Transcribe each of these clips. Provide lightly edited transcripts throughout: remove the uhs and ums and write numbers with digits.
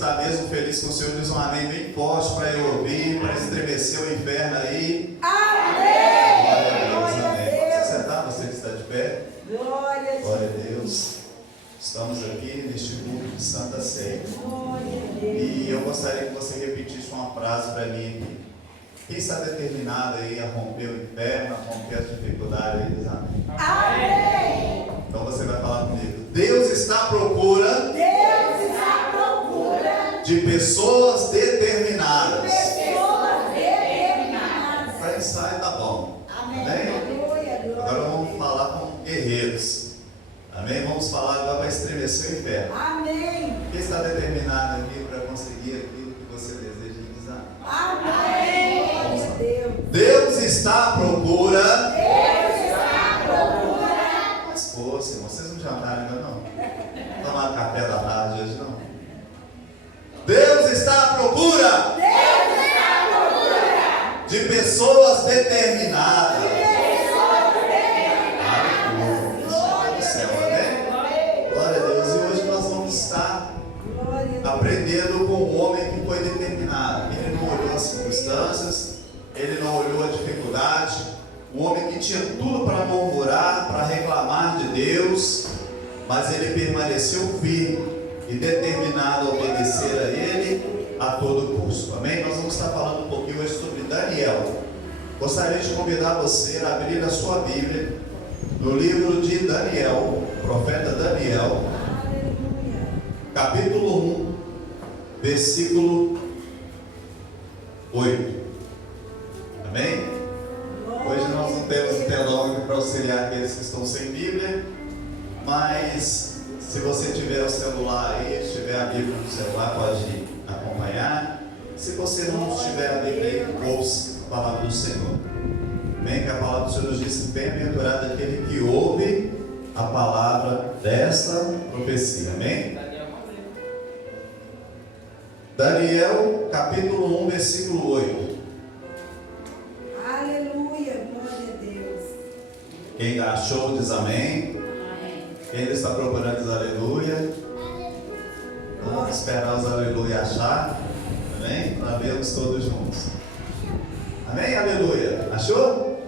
está mesmo feliz com o Senhor, diz um amém bem forte para eu ouvir, para estremecer o inferno aí. Amém! Glória a Deus, amém. Pode se sentar, você que está de pé. Glória a Deus. Estamos aqui neste culto de Santa Ceia. Glória a Deus. E eu gostaria que você repetisse uma frase para mim aqui. Quem está determinado aí a romper o inferno, a romper as dificuldades aí, diz amém. Amém! Então você vai falar comigo. Deus está à procura de pessoas determinadas. Para ensaio tá bom. Amém? Agora vamos falar com guerreiros. Amém? Vamos falar agora para estremecer o inferno. Amém! Quem está determinado aqui para conseguir aquilo que você deseja realizar? Amém! Glória a Deus. Deus está à procura. Mas força, irmão, vocês não jantaram ainda não? Tomar café da tarde hoje não? Deus está à procura de pessoas determinadas. Glória do céu, amém? Glória a Deus. E hoje nós vamos estar aprendendo com um homem que foi determinado. Ele não olhou as circunstâncias, ele não olhou a dificuldade. Um homem que tinha tudo para murmurar, para reclamar de Deus, mas ele permaneceu firme e determinado a obedecer a Ele a todo custo. Amém? Nós vamos estar falando um pouquinho hoje sobre Daniel. Gostaria de convidar você a abrir a sua Bíblia no livro de Daniel, profeta Daniel, capítulo 1, versículo 8. Amém? Hoje nós não temos um telão para auxiliar aqueles que estão sem Bíblia, mas se você tiver o celular aí, se tiver a Bíblia no celular, pode acompanhar. Se você não tiver a Bíblia aí, ouça a palavra do Senhor. Amém? Que a palavra do Senhor nos diz: bem-aventurado aquele que ouve a palavra dessa profecia. Amém? Daniel, capítulo 1, versículo 8. Aleluia, glória a Deus. Quem achou diz amém. Quem ainda está procurando diz aleluia. Vamos esperar os aleluia achar. Amém? Para vermos todos juntos. Amém? Aleluia. Achou?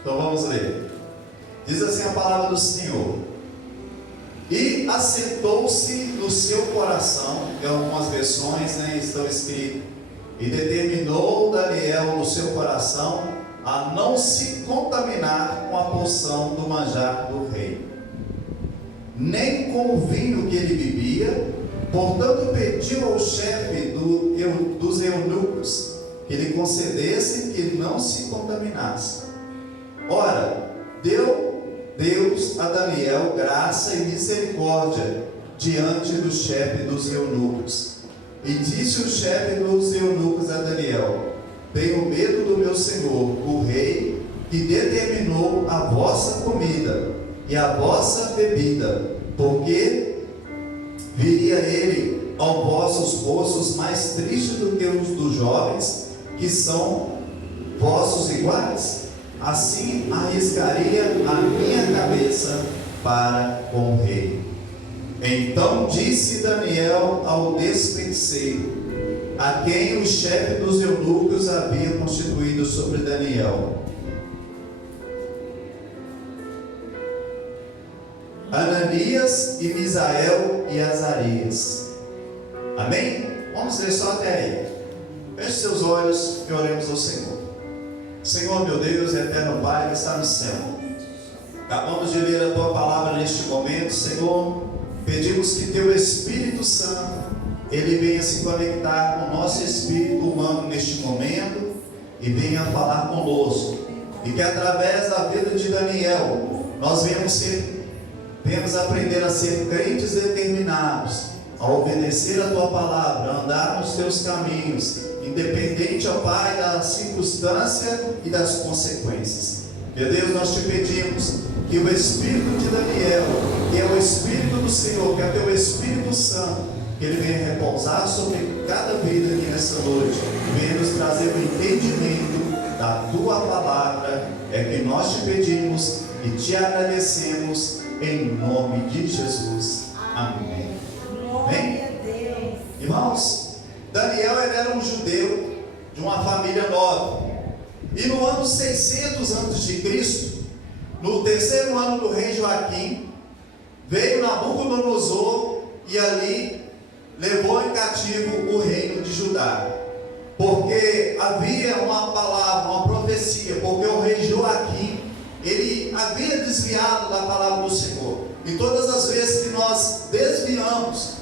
Então vamos ler. Diz assim a palavra do Senhor: e assentou-se no seu coração, em algumas versões estão escritas, e determinou Daniel no seu coração a não se contaminar com a porção do manjar do rei, nem com o vinho que ele bebia. Portanto pediu ao chefe dos eunucos que lhe concedesse que não se contaminasse. Ora, deu Deus a Daniel graça e misericórdia diante do chefe dos eunucos. E disse o chefe dos eunucos a Daniel: tenho medo do meu senhor, o rei, que determinou a vossa comida e a vossa bebida, porque viria ele aos vossos rostos mais tristes do que os dos jovens, que são vossos iguais. Assim arriscaria a minha cabeça para com o rei. Então disse Daniel ao despenseiro, a quem o chefe dos eunucos havia constituído sobre Daniel: Ananias e Misael e Azarias. Amém? Vamos ler só até aí. Feche seus olhos e oremos ao Senhor. Senhor, meu Deus, eterno Pai que está no céu, acabamos de ler a Tua palavra neste momento, Senhor. Pedimos que Teu Espírito Santo, Ele venha se conectar com o nosso espírito humano neste momento e venha falar conosco. E que através da vida de Daniel, nós venhamos aprender a ser crentes determinados, a obedecer a Tua palavra, a andar nos Teus caminhos, independente, ó Pai, da circunstância e das consequências. Meu Deus, nós te pedimos que o Espírito de Daniel, que é o Espírito do Senhor, que é o Teu Espírito Santo, que Ele venha repousar sobre cada vida aqui nessa noite, venha nos trazer o entendimento da Tua palavra. É que nós te pedimos e te agradecemos em nome de Jesus. Amém. Glória a Deus. E Irmãos, Daniel era um judeu de uma família nobre. E no ano 600 a.C., no terceiro ano do rei Joaquim, veio Nabucodonosor e ali levou em cativo o reino de Judá. Porque havia uma palavra, uma profecia, porque o rei Joaquim, ele havia desviado da palavra do Senhor. E todas as vezes que nós desviamos,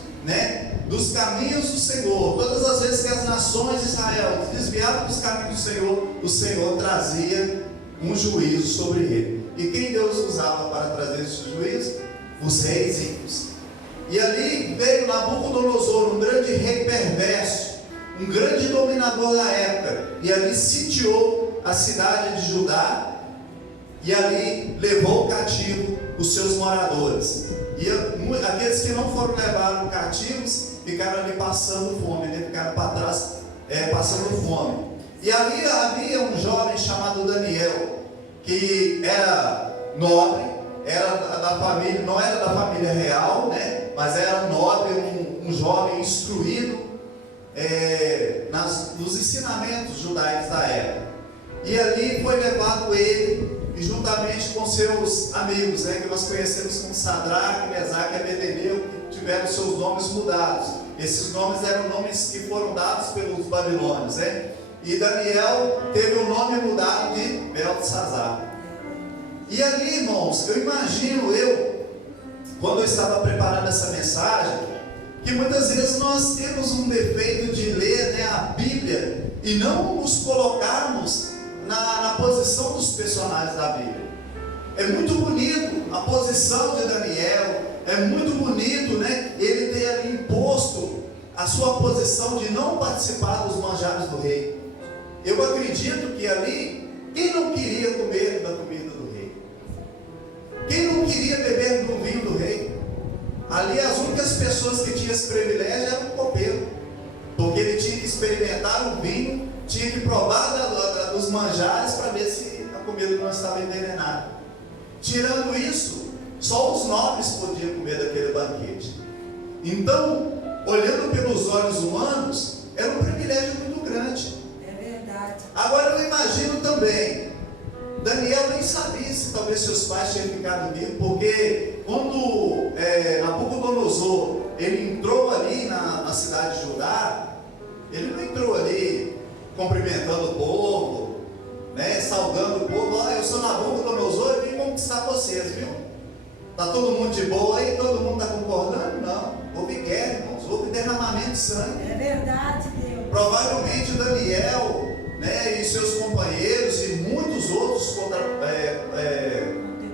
dos caminhos do Senhor, todas as vezes que as nações de Israel desviavam dos caminhos do Senhor, o Senhor trazia um juízo sobre ele. E quem Deus usava para trazer esse juízo? Os reis ímpios. E ali veio Nabucodonosor, um grande rei perverso, um grande dominador da época, e ali sitiou a cidade de Judá, e ali levou cativo os seus moradores. E aqueles que não foram levados cativos ficaram ali passando fome, ficaram para trás passando fome. E ali havia um jovem chamado Daniel, que era nobre, era da família, não era da família real, mas era um nobre, um jovem instruído nos ensinamentos judaicos da época. E ali foi levado ele, e juntamente com seus amigos, que nós conhecemos como Sadraque, Mesaque e Abednego, que tiveram seus nomes mudados. Esses nomes eram nomes que foram dados pelos babilônios, E Daniel teve o nome mudado de Beltesazar. E ali, irmãos, eu imagino quando eu estava preparando essa mensagem, que muitas vezes nós temos um defeito de ler a Bíblia e não nos colocarmos na posição dos personagens da Bíblia. É muito bonito a posição de Daniel, é muito bonito, ele ter ali imposto a sua posição de não participar dos manjares do rei. Eu acredito que ali, quem não queria comer da comida do rei? Quem não queria beber do vinho do rei? Ali as únicas pessoas que tinham esse privilégio eram o copeiro, porque ele tinha que experimentar o vinho, tinha que provar dos manjares para ver se a comida não estava envenenada. Tirando isso, só os nobres podiam comer daquele banquete. Então, olhando pelos olhos humanos, era um privilégio muito grande. É verdade. Agora eu imagino também, Daniel nem sabia se talvez seus pais tinham ficado vivos, porque quando Nabucodonosor ele entrou ali na cidade de Judá, ele não entrou ali cumprimentando o povo, saudando o povo. Eu sou Nabucodonosor e vim conquistar vocês, viu? Está todo mundo de boa aí? Todo mundo está concordando? Não. Houve guerra, irmãos, houve derramamento de sangue. É verdade, Deus. Provavelmente Daniel, e seus companheiros e muitos outros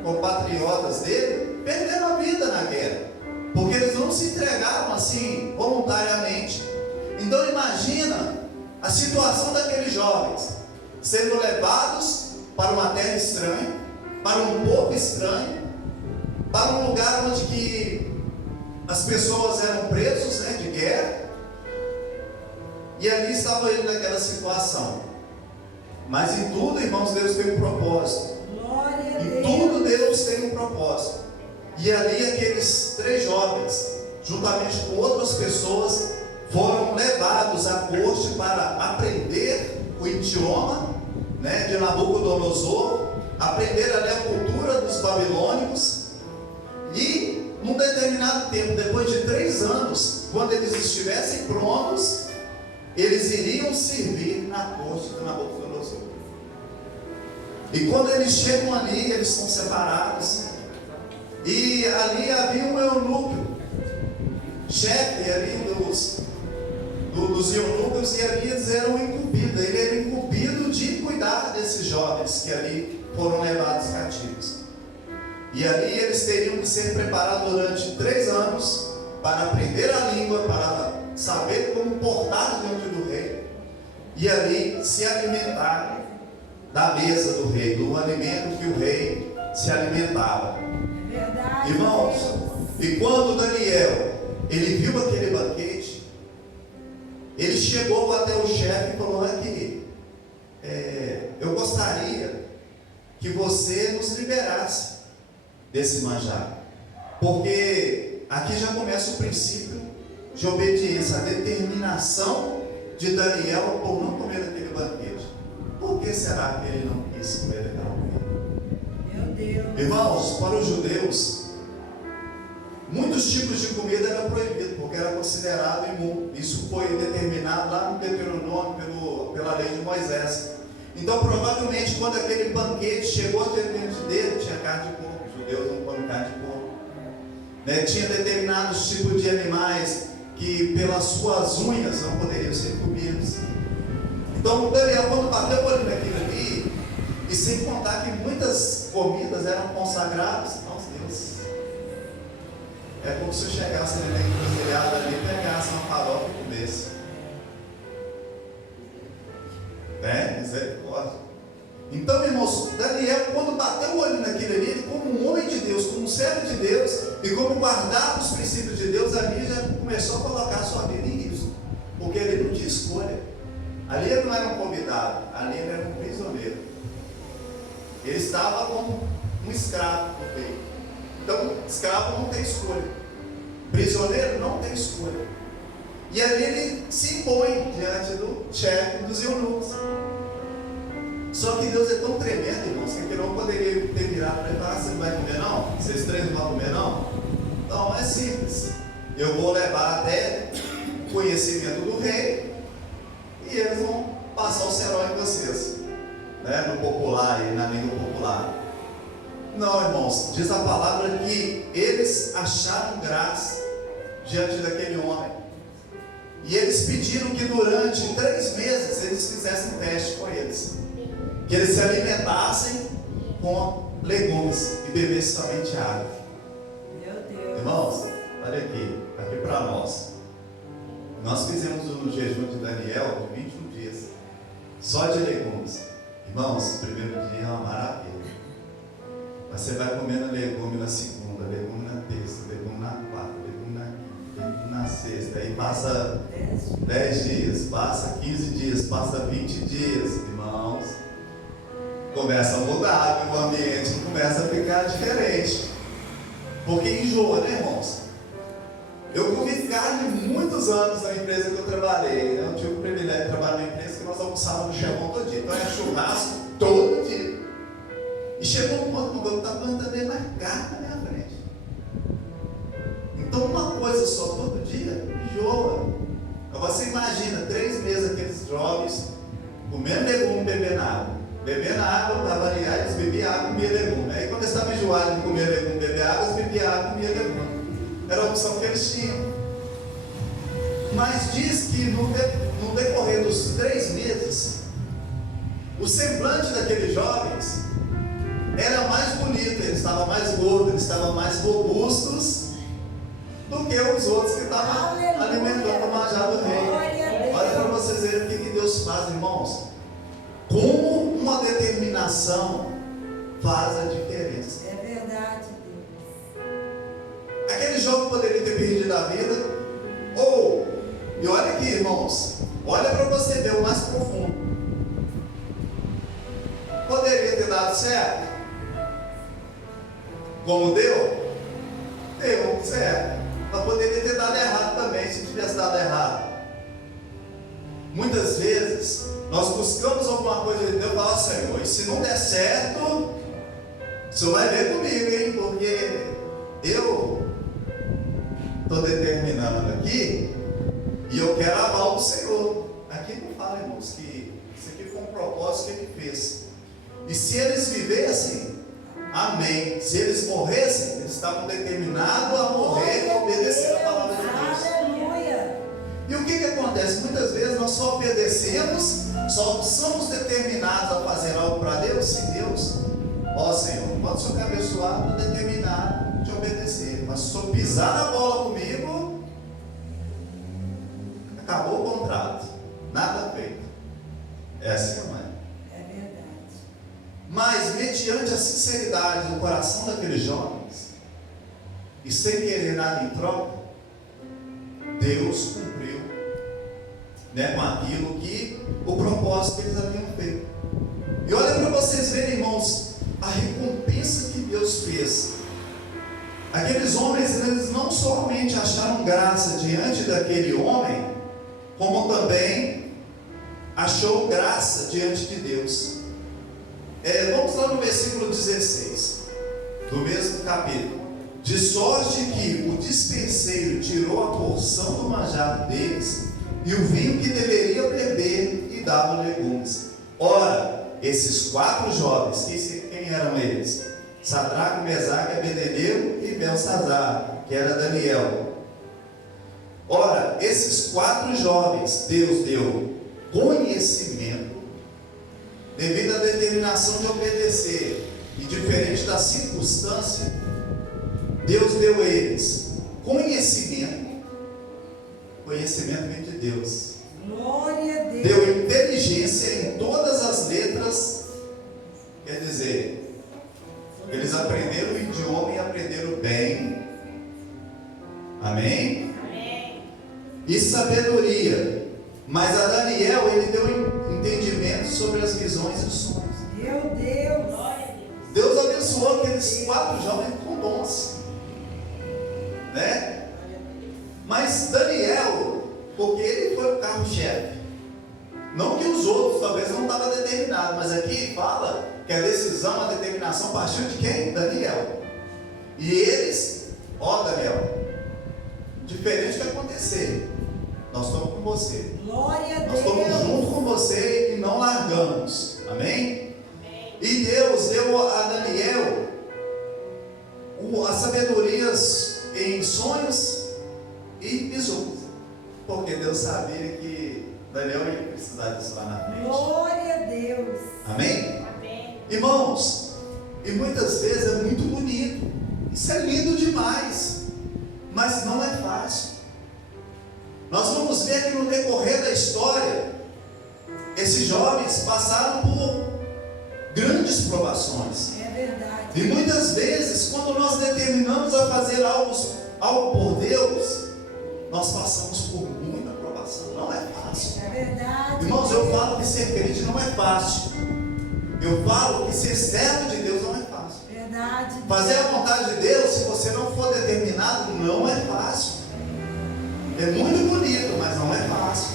compatriotas dele perderam a vida na guerra, porque eles não se entregaram assim voluntariamente. Então imagina a situação daqueles jovens sendo levados para uma terra estranha, para um povo estranho, para um lugar onde que as pessoas eram presos de guerra, e ali estava ele naquela situação. Mas em tudo, irmãos, Deus tem um propósito. Glória a Deus. Em tudo Deus tem um propósito. E ali aqueles 3 jovens, juntamente com outras pessoas, foram levados à corte para aprender o idioma de Nabucodonosor, aprender ali a cultura dos babilônicos. E num determinado tempo, depois de 3 anos, quando eles estivessem prontos, eles iriam servir na corte de Nabucodonosor. E quando eles chegam ali, eles são separados. E ali havia um eunuco, chefe ali dos eunucos, e ali eles eram incumbidos. Ele era incumbido de cuidar desses jovens que ali foram levados cativos. E ali eles teriam que ser preparados durante 3 anos para aprender a língua, para saber como portar diante do rei, e ali se alimentar da mesa do rei, do alimento que o rei se alimentava. É verdade. Irmãos, e quando Daniel ele viu aquele banquete, ele chegou até o chefe e falou: aqui, eu gostaria que você nos liberasse desse manjar, porque aqui já começa o princípio de obediência, a determinação de Daniel por não comer daquele banquete. Por que será que ele não quis comer daquela comida? Meu Deus. Irmãos, para os judeus, muitos tipos de comida eram proibidos, porque era considerado imundo. Isso foi determinado lá no Deuteronômio, pela lei de Moisés. Então, provavelmente, quando aquele banquete chegou até diante dele, tinha carne de porco. Os judeus não comem carne de porco. Tinha determinados tipos de animais que, pelas suas unhas, não poderiam ser comidos. Então, Daniel, quando bateu o olho naquilo ali, e sem contar que muitas comidas eram consagradas aos deuses. É como se eu chegasse ali na encruzilhada ali, pegasse uma farofa e comesse. Misericórdia. Então, irmãos, Daniel, quando bateu o olho naquilo ali, ele, como um homem de Deus, como um servo de Deus, e como guardava os princípios de Deus, ali já começou a colocar a sua vida em risco, porque ele não tinha escolha. Ali ele não era um convidado, ali ele era um prisioneiro. Ele estava como um escravo do rei. Então, escravo não tem escolha, prisioneiro não tem escolha. E ali ele se impõe diante do chefe dos eunucos. Só que Deus é tão tremendo, irmãos, que ele não poderia ter virado para ele e falar: você não vai comer não? Vocês três não vão comer não? Então é simples. Eu vou levar até o conhecimento do rei e eles vão passar o cerol em vocês, no popular e na língua popular. Não, irmãos, diz a palavra que eles acharam graça diante daquele homem. E eles pediram que durante 3 meses eles fizessem um teste com eles. Que eles se alimentassem com legumes e bebessem somente água. Meu Deus. Irmãos, olha aqui para nós. Nós fizemos o jejum de Daniel de 21 dias, só de legumes. Irmãos, o primeiro dia é uma maravilha. Você vai comendo legume na segunda, legume na terça, legume na quarta, legume na quinta, legume na sexta. Aí passa 10 dias, passa 15 dias, passa 20 dias, irmãos. Começa a mudar, o ambiente começa a ficar diferente. Porque enjoa, né, irmãos? Eu comi carne muitos anos na empresa que eu trabalhei. Eu tive o privilégio de trabalhar na empresa que nós almoçávamos no chefão todo dia. Então era churrasco todo dia. E chegou um ponto que eu estava comendo também mais carne na minha frente. Então uma coisa só todo dia enjoa. Agora você imagina 3 meses aqueles jovens comendo legume, bebendo água. Bebendo água, para variar, eles bebiam água e comiam legume. Aí quando eles estavam enjoados de comer legume, beber água, eles bebiam água e comiam legume. Era a opção que eles tinham. Mas diz que no decorrer dos 3 meses, o semblante daqueles jovens era mais bonito, eles estavam mais gordos, eles estavam mais robustos do que os outros que estavam alimentando o manjar do rei. Olha para vocês verem o que Deus faz, irmãos. Como uma determinação faz a diferença. É verdade, Deus. Aquele jovem poderia ter perdido a vida, e olha aqui, irmãos, olha para você ver o mais profundo. Poderia ter dado certo, como deu certo, mas poderia ter dado errado também, se tivesse dado errado. Muitas vezes nós buscamos alguma coisa de Deus e falamos: Senhor, e se não der certo, o Senhor vai ver comigo, hein? Porque eu estou determinando aqui e eu quero aval do Senhor. Aqui não fala, irmãos, que isso aqui foi um propósito que Ele fez. E se eles vivessem, amém. Se eles morressem, eles estavam determinados a morrer e obedecer a palavra de Deus. Aleluia. E o que acontece? Muitas vezes nós só obedecemos, só somos determinados a fazer algo para Deus, se Deus, Senhor, quando o Senhor me abençoar, estou determinado a te obedecer. Mas se o Senhor pisar na bola comigo, acabou o contrato, nada feito. Essa é a mãe. É verdade. Mas mediante a sinceridade do coração daqueles jovens, e sem querer nada em troca, Deus cumpriu com aquilo que o propósito que eles haviam feito. E olha para vocês verem, irmãos, a recompensa que Deus fez aqueles homens, eles não somente acharam graça diante daquele homem, como também achou graça diante de Deus. Vamos lá no versículo 16 do mesmo capítulo. De sorte que o dispenseiro tirou a porção do manjar deles e o vinho que deveriam beber, e dava legumes. Ora, esses 4 jovens, quem eram eles? Sadraque, Mesaque, Abednego e Belsazar, que era Daniel. Ora, esses 4 jovens, Deus deu conhecimento, devido à determinação de obedecer, e diferente da circunstância, Deus deu a eles conhecimento. Conhecimento vem de Deus. Glória a Deus. Deu inteligência em todas as letras. Quer dizer, eles aprenderam o idioma e aprenderam bem. Amém? Amém. E sabedoria. Mas a Daniel, ele deu entendimento sobre as visões e os sonhos. Meu Deus. Glória a Deus. Deus abençoou aqueles 4 jovens com dons, né? Mas Daniel, porque ele foi o carro-chefe, não que os outros talvez não estavam determinados, mas aqui fala que a decisão, a determinação partiu de quem? Daniel. E eles, Daniel, diferente do que acontecer, nós estamos com você. Glória a Nós estamos Deus. juntos com você e não largamos. Amém? Amém. E Deus deu a Daniel as sabedorias em sonhos e visões, porque Deus sabia que Daniel ia precisar disso lá na frente. Glória a Deus. Amém? Amém. Irmãos, e muitas vezes é muito bonito, isso é lindo demais, mas não é fácil. Nós vamos ver que no decorrer da história, esses jovens passaram por grandes provações. É verdade. E muitas vezes, quando nós determinamos a fazer algo por Deus, nós passamos por muita provação. Não é fácil. É verdade. Irmãos, eu falo que ser crente não é fácil. Eu falo que ser servo de Deus não é fácil. Verdade. Fazer a vontade de Deus, se você não for determinado, não é fácil. É muito bonito, mas não é fácil.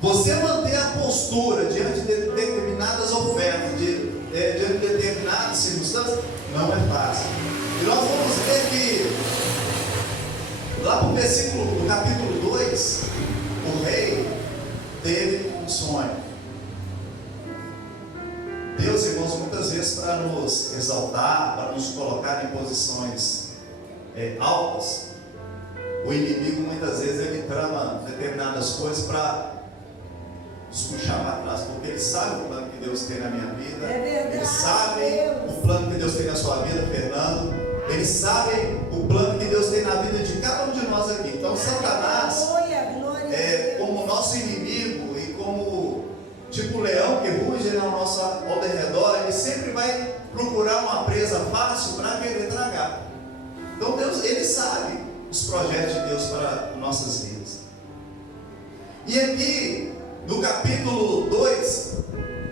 Você manter a postura diante de determinadas ofertas, diante de determinadas circunstâncias, não é fácil. E nós vamos ver que, lá no versículo, no capítulo 2, o rei teve um sonho. Deus, irmãos, muitas vezes para nos exaltar, para nos colocar em posições altas, o inimigo muitas vezes ele trama determinadas coisas para nos puxar para trás, porque ele sabe o plano que Deus tem na minha vida. É verdade, Ele sabe Deus. o plano que Deus tem na sua vida, Fernando. Ele sabe o plano que Deus tem na vida de cada um de nós aqui. Então Satanás, Glória, glória a Deus. como nosso inimigo e como tipo leão que ruge ao derredor, ele sempre vai procurar uma presa fácil para querer tragar. Então Deus, ele sabe os projetos de Deus para nossas vidas. E aqui no capítulo 2,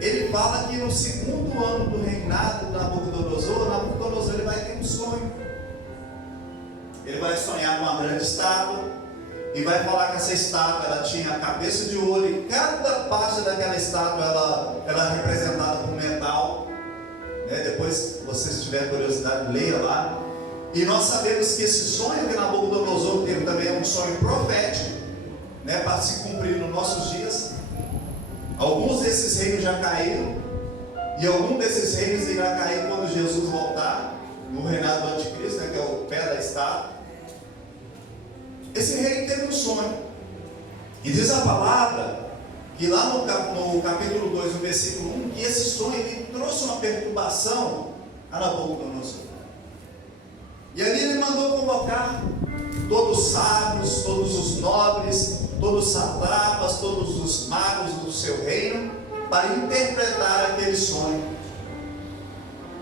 ele fala que no segundo ano do reinado de Nabucodonosor, ele vai ter um sonho. Ele vai sonhar com uma grande estátua e vai falar que essa estátua ela tinha a cabeça de ouro, e cada parte daquela estátua ela é representada com metal. Depois, se vocês tiverem curiosidade, leia lá. E nós sabemos que esse sonho que Nabucodonosor teve também é um sonho profético, para se cumprir nos nossos dias. Alguns desses reinos já caíram, e algum desses reinos irá cair quando Jesus voltar, no reinado do anticristo, que é o pé da estátua. Esse rei teve um sonho, e diz a palavra que lá no capítulo 2, no versículo 1, que esse sonho ele trouxe uma perturbação a Nabucodonosor. E ali ele mandou convocar todos os sábios, todos os nobres, todos os satrapas, todos os magos do seu reino, para interpretar aquele sonho.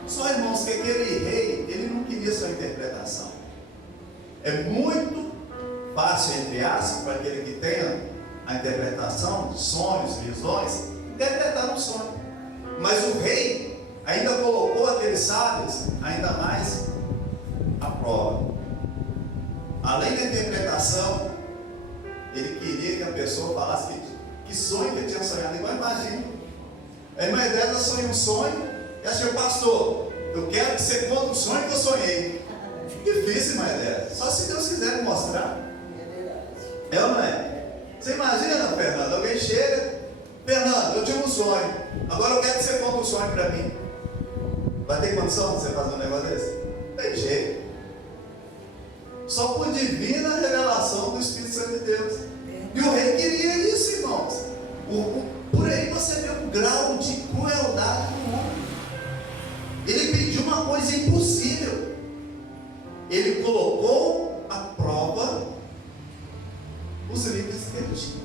Só, irmãos, que aquele rei, ele não queria sua interpretação. É muito fácil, entre aspas, para aquele que tenha a interpretação de sonhos, visões, interpretar um sonho. Mas o rei ainda colocou aqueles sábios, ainda mais prova. Além da interpretação, ele queria que a pessoa falasse que sonho que ele tinha sonhado. Igual imagina, a irmã Edésia sonhou um sonho e ela chegou: pastor, eu quero que você conte o sonho que eu sonhei. Difícil, irmã Edésia, só se Deus quiser me mostrar. É ou não é? Você imagina, Fernando, alguém chega: Fernando, eu tive um sonho, agora eu quero que você conte um sonho para mim. Vai ter condição de você fazer um negócio desse? Tem jeito. Só por divina revelação do Espírito Santo de Deus. E o rei queria isso, irmãos. Por aí você vê um grau de crueldade do homem. Ele pediu uma coisa impossível. Ele colocou à prova os livros que ele tinha.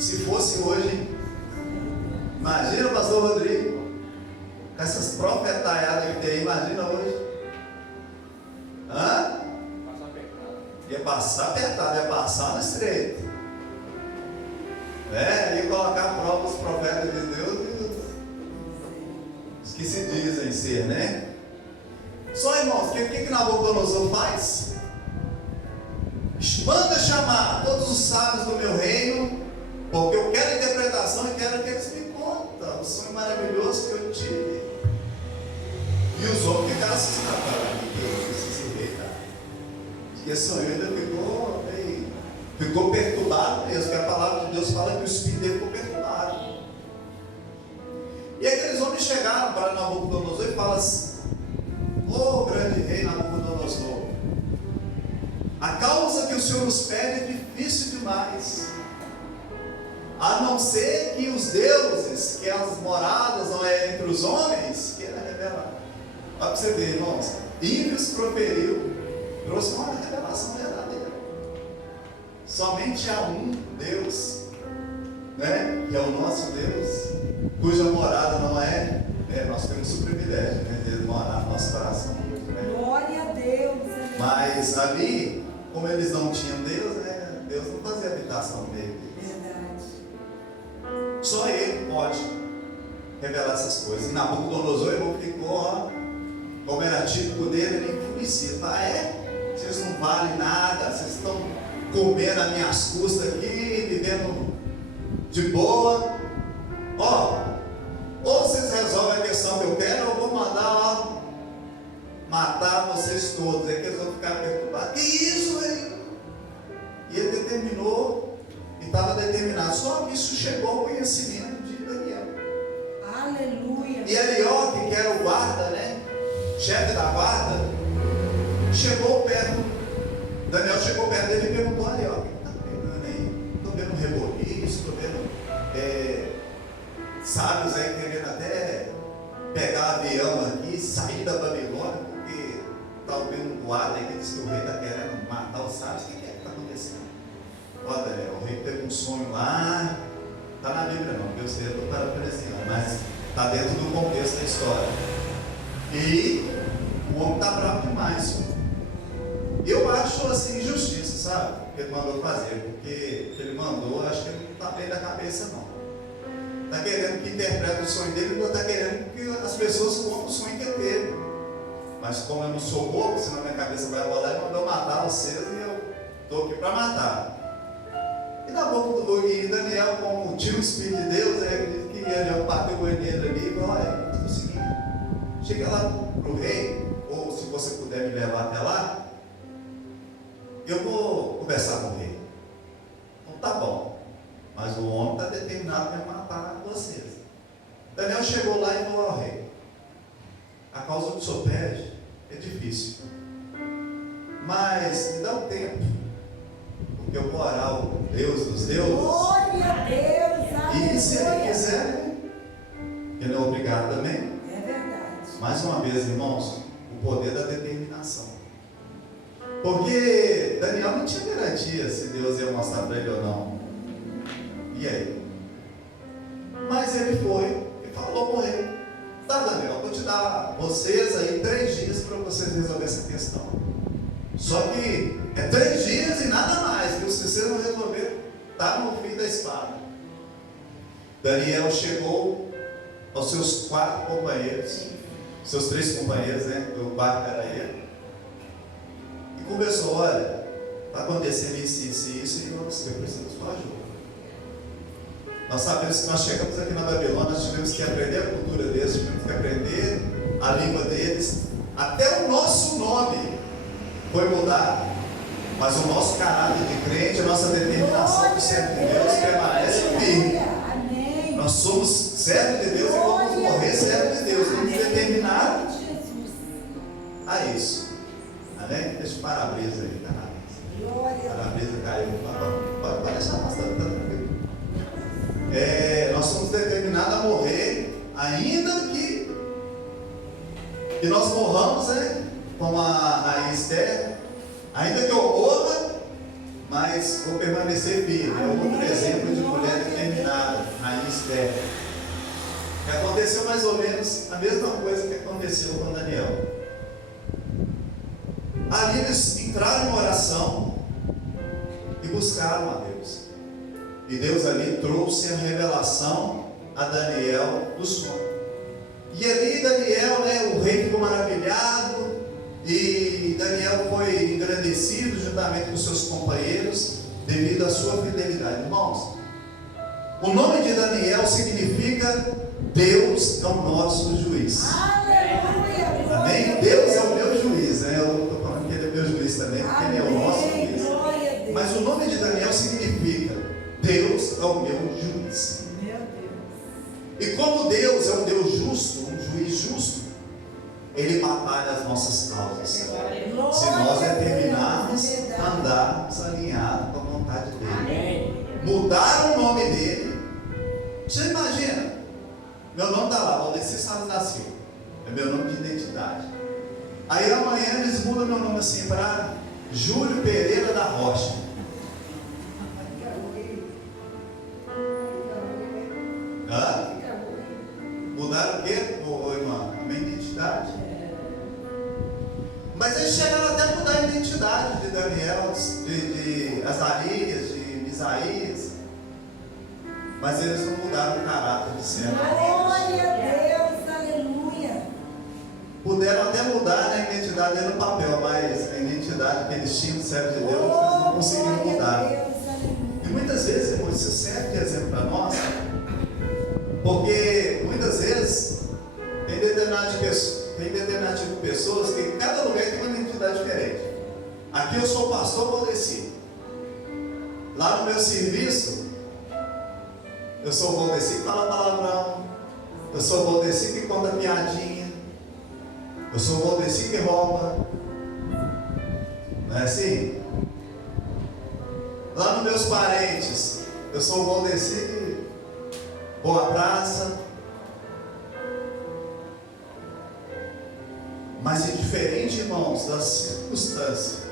Se fosse hoje, imagina o pastor Rodrigo, com essas profetaiadas que tem, imagina hoje. Hã? Ia passar apertado, ia passar no estreito. Ia colocar à prova os profetas de Deus e os que se dizem ser, né? Só, irmãos, o que Nabucodonosor faz? Manda chamar todos os sábios do meu reino, porque eu quero interpretação e quero que eles me contem o sonho maravilhoso que eu tive. E os homens ficaram se escapando. E esse sonho ainda ficou perturbado mesmo, porque a palavra de Deus fala que o espírito dele ficou perturbado. E aqueles homens chegaram para Nabucodonosor e falam assim: ô grande rei Nabucodonosor, a causa que o Senhor nos pede é difícil demais, a não ser que os deuses, que as moradas não é entre os homens, queira revelar. Olha para você ver, irmãos, ímpios proferiu, trouxe uma revelação verdadeira. Somente há um Deus, né? Que é o nosso Deus, cuja morada não é. Nós temos o privilégio, né, de morar no nosso coração. Né? Glória a Deus. Mas ali, como eles não tinham Deus, né? Deus não fazia habitação dele. Verdade. Só Ele pode revelar essas coisas. E Nabucodonosor ficou, como era típico dele, ele enfurecido. Vocês não valem nada, vocês estão comendo as minhas custas aqui, vivendo de boa. Ou vocês resolvem a questão que eu quero, ou eu vou mandar matar vocês todos. É que eles vão ficar perturbados. Que isso, rei? E ele determinou, e estava determinado. Só que isso chegou ao conhecimento de Daniel. Aleluia. E Arioque, que era o guarda, né? Chefe da guarda, chegou perto. Daniel chegou perto dele e perguntou: Arioque, o que está pegando aí? Estou vendo um reboliço, estou vendo sábios aí querendo até pegar avião aqui e sair da Babilônia, porque está ouvindo um guarda aí que diz que o rei está querendo matar os sábios. O que é que está acontecendo? Daniel, o rei teve um sonho lá, está na Bíblia não, porque eu sei, eu estou parafraseando, mas está dentro do contexto da história. E o homem está bravo demais. Eu acho assim injustiça, sabe? O que ele mandou fazer, porque ele mandou, acho que ele não está bem da cabeça não. Está querendo que interprete o sonho dele, não está querendo que as pessoas contem o sonho que ele teve. Mas como eu não sou bobo, senão minha cabeça vai rolar, ele mandou matar vocês e eu estou aqui para matar. E na boca do Daniel, como tinha o Espírito de Deus, ele que ele bateu com ele ali e falou: olha, é o seguinte, chega lá para o rei, ou se você puder me levar até lá, eu vou conversar com o rei. Então tá bom, mas o homem está determinado a matar vocês. Daniel chegou lá e falou ao rei: a causa do senhor pede é difícil, mas me dá um tempo, porque eu vou orar o Deus dos deuses. Glória a Deus. E se ele quiser, ele é obrigado também. É verdade. Mais uma vez, irmãos, o poder da determinação. Porque Daniel não tinha garantia se Deus ia mostrar para ele ou não. E aí? Mas ele foi e falou para o rei: tá, Daniel, vou te dar vocês aí 3 dias para vocês resolver essa questão. Só que é 3 dias e nada mais, viu? Se vocês não resolver, está no fim da espada. Daniel chegou aos seus 4 companheiros, seus 3 companheiros, né? O quarto era ele. conversou, olha, está acontecendo isso e eu preciso de sua ajuda. Nós sabemos que nós chegamos aqui na Babilônia, nós tivemos que aprender a cultura deles, tivemos que aprender a língua deles, até o nosso nome foi mudado, mas o nosso caráter de crente, a nossa determinação de servo de Deus permanece firme. Nós somos servos de Deus e vamos morrer servos de Deus, estamos determinados a isso. Amém? Deixa o para-brisa aí, o para-brisa caiu. Pode deixar passando, tá tranquilo. Nós somos determinados a morrer, ainda que nós morramos, né? Como a Esther, ainda que eu morra, mas vou permanecer firme. É outro exemplo de mulher determinada, a Esther. Que aconteceu mais ou menos a mesma coisa que aconteceu com Daniel. Ali eles entraram em oração e buscaram a Deus. E Deus ali trouxe a revelação a Daniel do sonho. E ali Daniel, né, o rei ficou maravilhado, e Daniel foi engrandecido juntamente com seus companheiros devido à sua fidelidade. Irmãos, o nome de Daniel significa Deus é o nosso juiz. Aleluia! Amém? Deus é o meu juiz, né? Eu estou falando que ele é meu juiz também, porque ele é o nosso juiz. Mas o nome de Daniel significa Deus é o meu juiz. Meu Deus. E como Deus é um Deus justo, um juiz justo, Ele batalha as nossas causas. Se nós determinarmos andarmos alinhados com a vontade dEle. Mudar o nome dEle. Você imagina, meu nome está lá, Valdeci Salles da Silva. É meu nome de identidade. Aí amanhã eles mudam meu nome assim para Júlio Pereira da Rocha. Hã? Mudaram o quê, irmã? A minha identidade. Mas eles chegaram até a mudar a identidade de Daniel, de Azarias, de Misaías. Mas eles não mudaram o caráter de servo. Glória a Deus, aleluia. Puderam até mudar a identidade dele no papel, mas a identidade que eles tinham de servo de Deus, eles não conseguiram mudar. E muitas vezes, irmãos, isso serve de exemplo para nós, porque muitas vezes tem determinado tipo de pessoas que em cada lugar tem uma identidade diferente. Aqui eu sou pastor Valdeci. Lá no meu serviço, eu sou o Valdeci que fala palavrão. Eu sou o Valdeci que conta piadinha. Eu sou o Valdeci que rouba. Não é assim? Lá nos meus parentes, eu sou o Valdeci que boa praça. Mas é diferente, irmãos, das circunstâncias.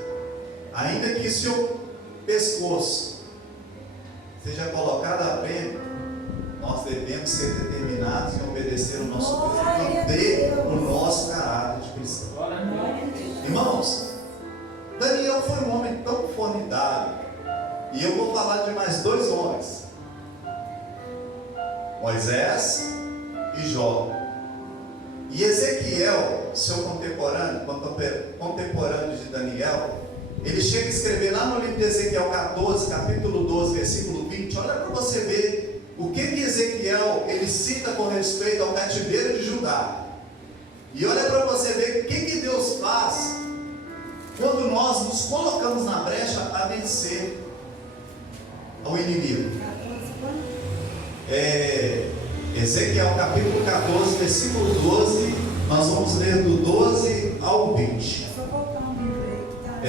Ainda que seu pescoço seja colocado a prêmio, nós devemos ser determinados em obedecer o nosso Deus, o nosso caráter de cristão. Irmãos, Daniel foi um homem tão formidável. E eu vou falar de mais dois homens, Moisés e Jó. E Ezequiel, seu contemporâneo de Daniel, ele chega a escrever lá no livro de Ezequiel 14, capítulo 12, versículo 20. Olha para você ver o que Ezequiel ele cita com respeito ao cativeiro de Judá. E olha para você ver o que Deus faz quando nós nos colocamos na brecha a vencer ao inimigo. Ezequiel capítulo 14, versículo 12, nós vamos ler do 12 ao 20. Só voltar um livro aí que tá.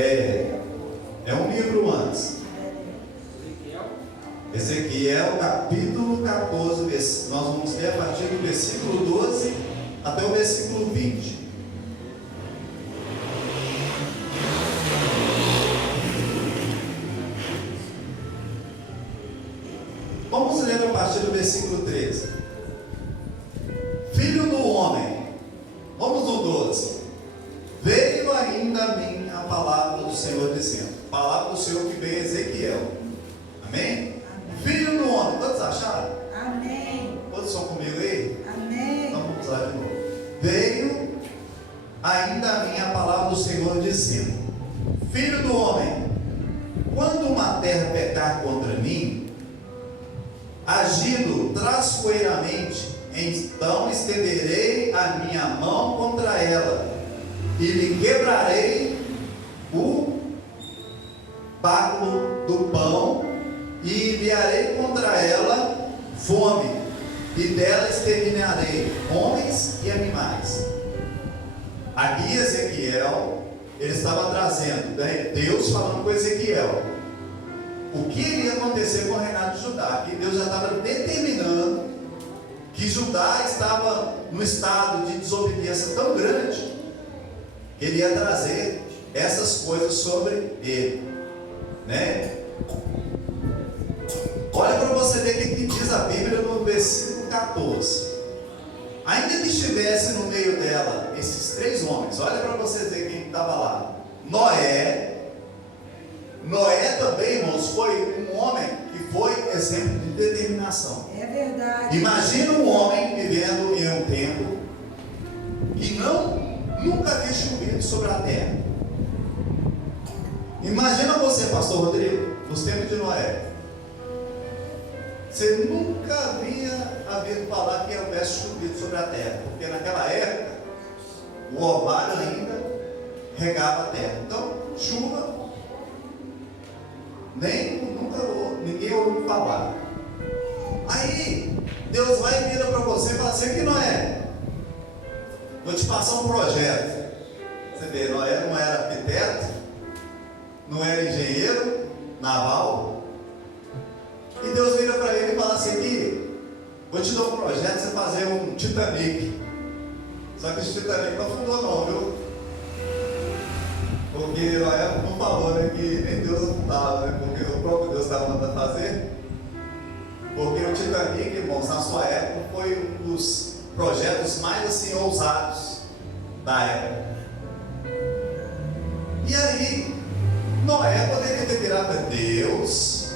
É um livro antes. Ezequiel capítulo 14, nós vamos ler a partir do versículo 12 até o versículo 20. Vamos ler a partir do versículo 13. Filho do homem, vamos do 12. Veio ainda a mim a palavra do Senhor dizendo, palavra do Senhor que veio a Ezequiel. Amém? Amém. Filho do homem, todos acharam? Amém. Todos estão comigo aí? Amém. Então vamos lá de novo. Veio ainda a mim a palavra do Senhor dizendo, filho terra pecar contra mim, agindo traiçoeiramente, então estenderei a minha mão contra ela e lhe quebrarei o báculo do pão e enviarei contra ela fome, e dela exterminarei homens e animais. Aqui Ezequiel, ele estava trazendo, né, Deus falando com Ezequiel o que iria acontecer com o reinado de Judá, que Deus já estava determinando que Judá estava num estado de desobediência tão grande que ele ia trazer essas coisas sobre ele, né? Olha para você ver o que diz a Bíblia no versículo 14. Ainda que estivesse no meio dela esses três homens, olha para você ver quem estava lá. Noé também, irmãos, foi um homem que foi exemplo de determinação. É verdade. Imagina um homem vivendo em um tempo que nunca havia chovido sobre a terra. Imagina você, pastor Rodrigo, nos tempos de Noé. Você nunca havia ouvido falar que houvesse chovido sobre a terra, porque naquela época o orvalho ainda regava a terra. Então, chuva, ninguém ouviu falar. Aí, Deus vai e vira para você e fala assim: que Noé, vou te passar um projeto. Você vê, Noé não era arquiteto, não era engenheiro naval. E Deus vira para ele e fala assim: aqui, vou te dar um projeto para você fazer um Titanic. Só que esse Titanic não afundou não, viu? Porque Noé não falou, né, que nem Deus afundava, né? Porque o próprio Deus estava mandando fazer. Porque o Titanic, irmãos, na sua época foi um dos projetos mais assim ousados da época. E aí, Noé poderia ter virado para Deus: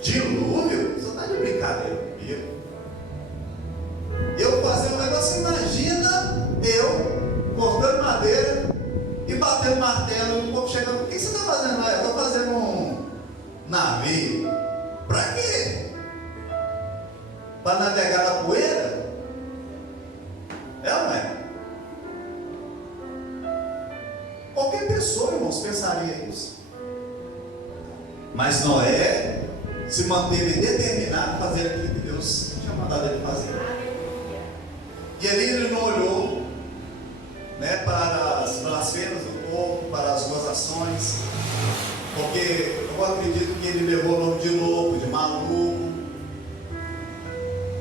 dilúvio? Você está de brincadeira comigo? Eu fazer um negócio, imagina eu cortando madeira e batendo martelo, o povo chegando: o que você está fazendo, Noé? Eu estou fazendo um navio. Para quê? Para navegar na poeira? É ou não é? Qualquer pessoa, irmãos, pensaria isso. Mas Noé se manteve determinado a fazer aquilo que Deus tinha mandado ele fazer. E ali ele não olhou, né, para as blasfêmias do povo, para as gozações, porque eu acredito que ele levou o nome de louco, de maluco.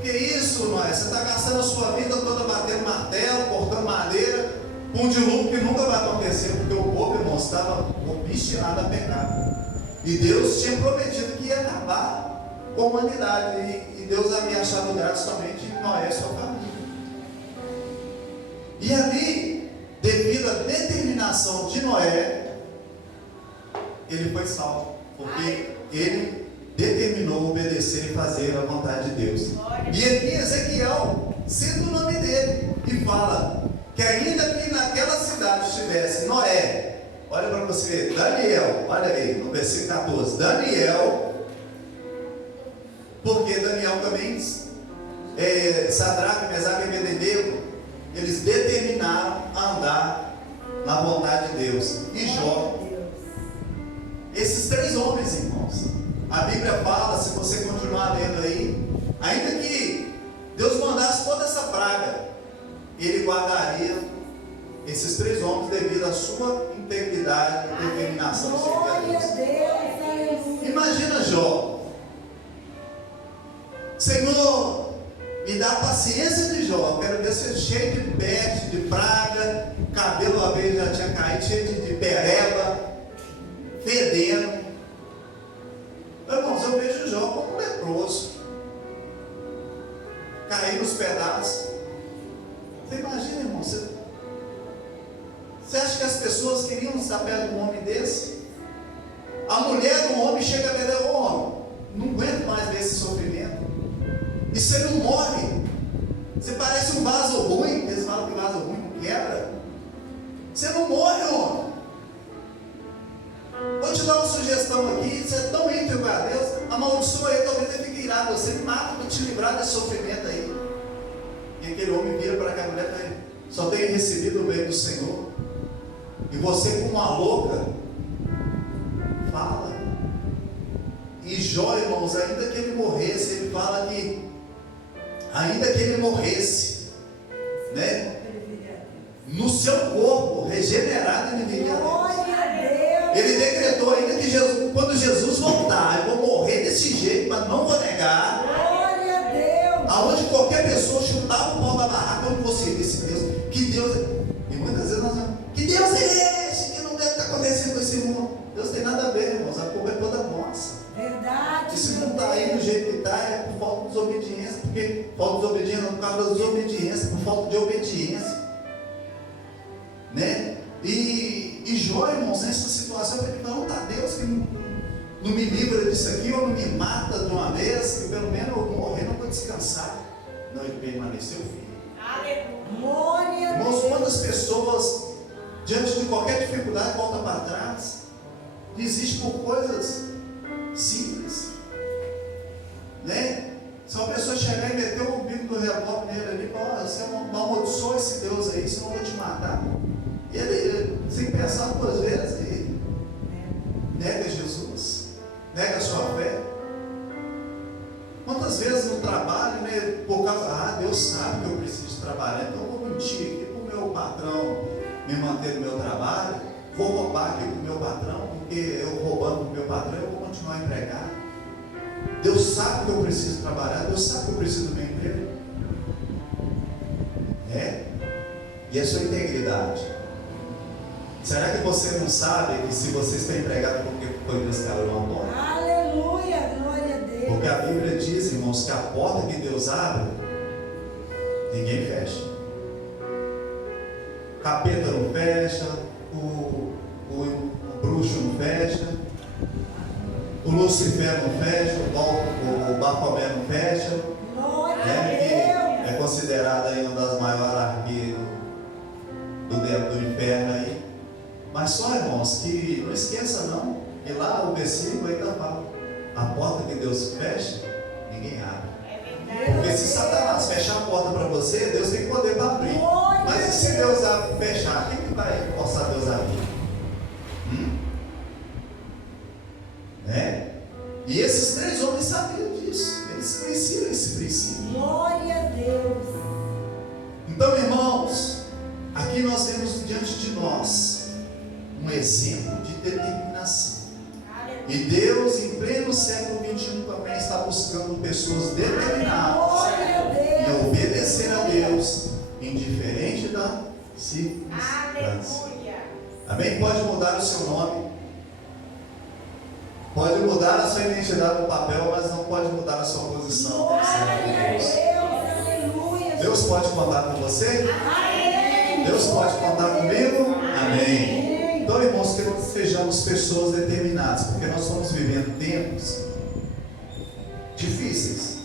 Que isso, Noé? Você está gastando a sua vida toda batendo martelo, cortando madeira, com um dilúvio que nunca vai acontecer, porque o povo, irmão, estava obstinado a pecar. E Deus tinha prometido que ia acabar com a humanidade. E Deus havia achado graça somente em Noé e sua família. E ali, devido à determinação de Noé, ele foi salvo, porque ele determinou obedecer e fazer a vontade de Deus. E aqui Ezequiel cita o nome dele e fala que ainda que naquela cidade estivesse Noé, olha para você ver, Daniel, olha aí no versículo 14, Daniel, porque Daniel também, Sadraque, Mesaque e Abednego, eles determinaram a andar na vontade de Deus. E Jó, esses três homens, irmãos, a Bíblia fala, se você continuar lendo aí, ainda que Deus mandasse toda essa praga, ele guardaria esses três homens devido à sua integridade e determinação. Glória a Deus. Imagina Jó: Senhor, me dá a paciência de Jó, quero ver você cheio de peste, de praga, o cabelo uma vez já tinha caído, cheio de pereba, fedendo. Irmãos, eu vejo Jó como um leproso, cair nos pedaços. Você imagina, irmão, você acha que as pessoas queriam estar perto de um homem desse? A mulher do homem chega a ver: ô homem, não aguento mais ver esse sofrimento. E você não morre, você parece um vaso ruim. Eles falam que vaso ruim não quebra. Você não morre, homem. Vou te dar uma sugestão pessoa que você é tão íntegro a Deus, amaldiçoa ele, talvez ele fique irado, você mata para te livrar desse sofrimento aí. E aquele homem vira para aquela mulher e fala: só tenho recebido o bem do Senhor. E você, como uma louca, fala. E Jó, irmãos, ainda que ele morresse, ele fala que, ainda que ele morresse, né, no seu corpo regenerado, ele viria a Deus. Ele decretou ainda que Jesus, quando Jesus voltar, eu vou morrer desse jeito, mas não vou negar. Glória a Deus. Aonde qualquer pessoa chutava o pau da barraca, eu não vou servir esse Deus. Que Deus é? E muitas vezes nós vamos: que Deus é esse? Que não deve estar acontecendo com esse mundo. Deus tem nada a ver, irmãos. A culpa é toda nossa. Verdade. E se não está aí do jeito que está, é por falta de desobediência. Porque falta de desobediência não, por causa da desobediência, por falta de obediência. Né? E Jó, irmãos, nessa situação, ele falou: tá, Deus que não me livra disso aqui, ou não me mata de uma vez, que pelo menos eu morrer, não vou descansar. Não, ele permaneceu firme. Glória a Irmãos, Deus. quantas pessoas, diante de qualquer dificuldade, voltam para trás, desistem por coisas simples, né? Se uma pessoa chegar e meter o bico do revólver nele ali, fala: você não amaldiçoa esse Deus aí, senão eu vou te matar. E ele, sem pensar duas vezes, ele nega Jesus, nega a sua fé. Quantas vezes no trabalho, né, por causa, Deus sabe que eu preciso trabalhar, então eu vou mentir aqui para o meu patrão me manter no meu trabalho, vou roubar aqui para o meu patrão, porque eu roubando para o meu patrão, eu vou continuar empregado. Deus sabe que eu preciso trabalhar, Deus sabe que eu preciso do meu emprego. E a sua integridade? Será que você não sabe que se você está empregado, porque foi Deus que abriu uma porta? Aleluia, glória a Deus. Porque a Bíblia diz, irmãos, que a porta que Deus abre, ninguém fecha. O capeta não fecha, o bruxo não fecha, o Lucifer não fecha, o Bafomé não fecha, Glória a né, Deus. que é considerada aí uma das maiores arquias do inferno aí. Mas só, irmãos, que não esqueça não, que lá o versículo ainda fala: a porta que Deus fecha, ninguém abre. Porque se Satanás fechar a porta para você, Deus tem poder para abrir. Mas e se Deus fechar, quem que vai forçar Deus a abrir? Né? E esses três homens sabiam disso, eles conheciam esse princípio. Glória a Deus. Então, irmãos, aqui nós temos diante de nós um exemplo de determinação. E Deus, em pleno século XXI, também está buscando pessoas determinadas em obedecer a Deus, indiferente da circunstância. Amém? Pode mudar o seu nome, pode mudar a sua identidade no papel, mas não pode mudar a sua posição. Glória a Deus. Aleluia. Deus pode contar com você? Deus pode contar comigo? Amém. Então, irmãos, que sejamos pessoas determinadas, porque nós estamos vivendo tempos difíceis,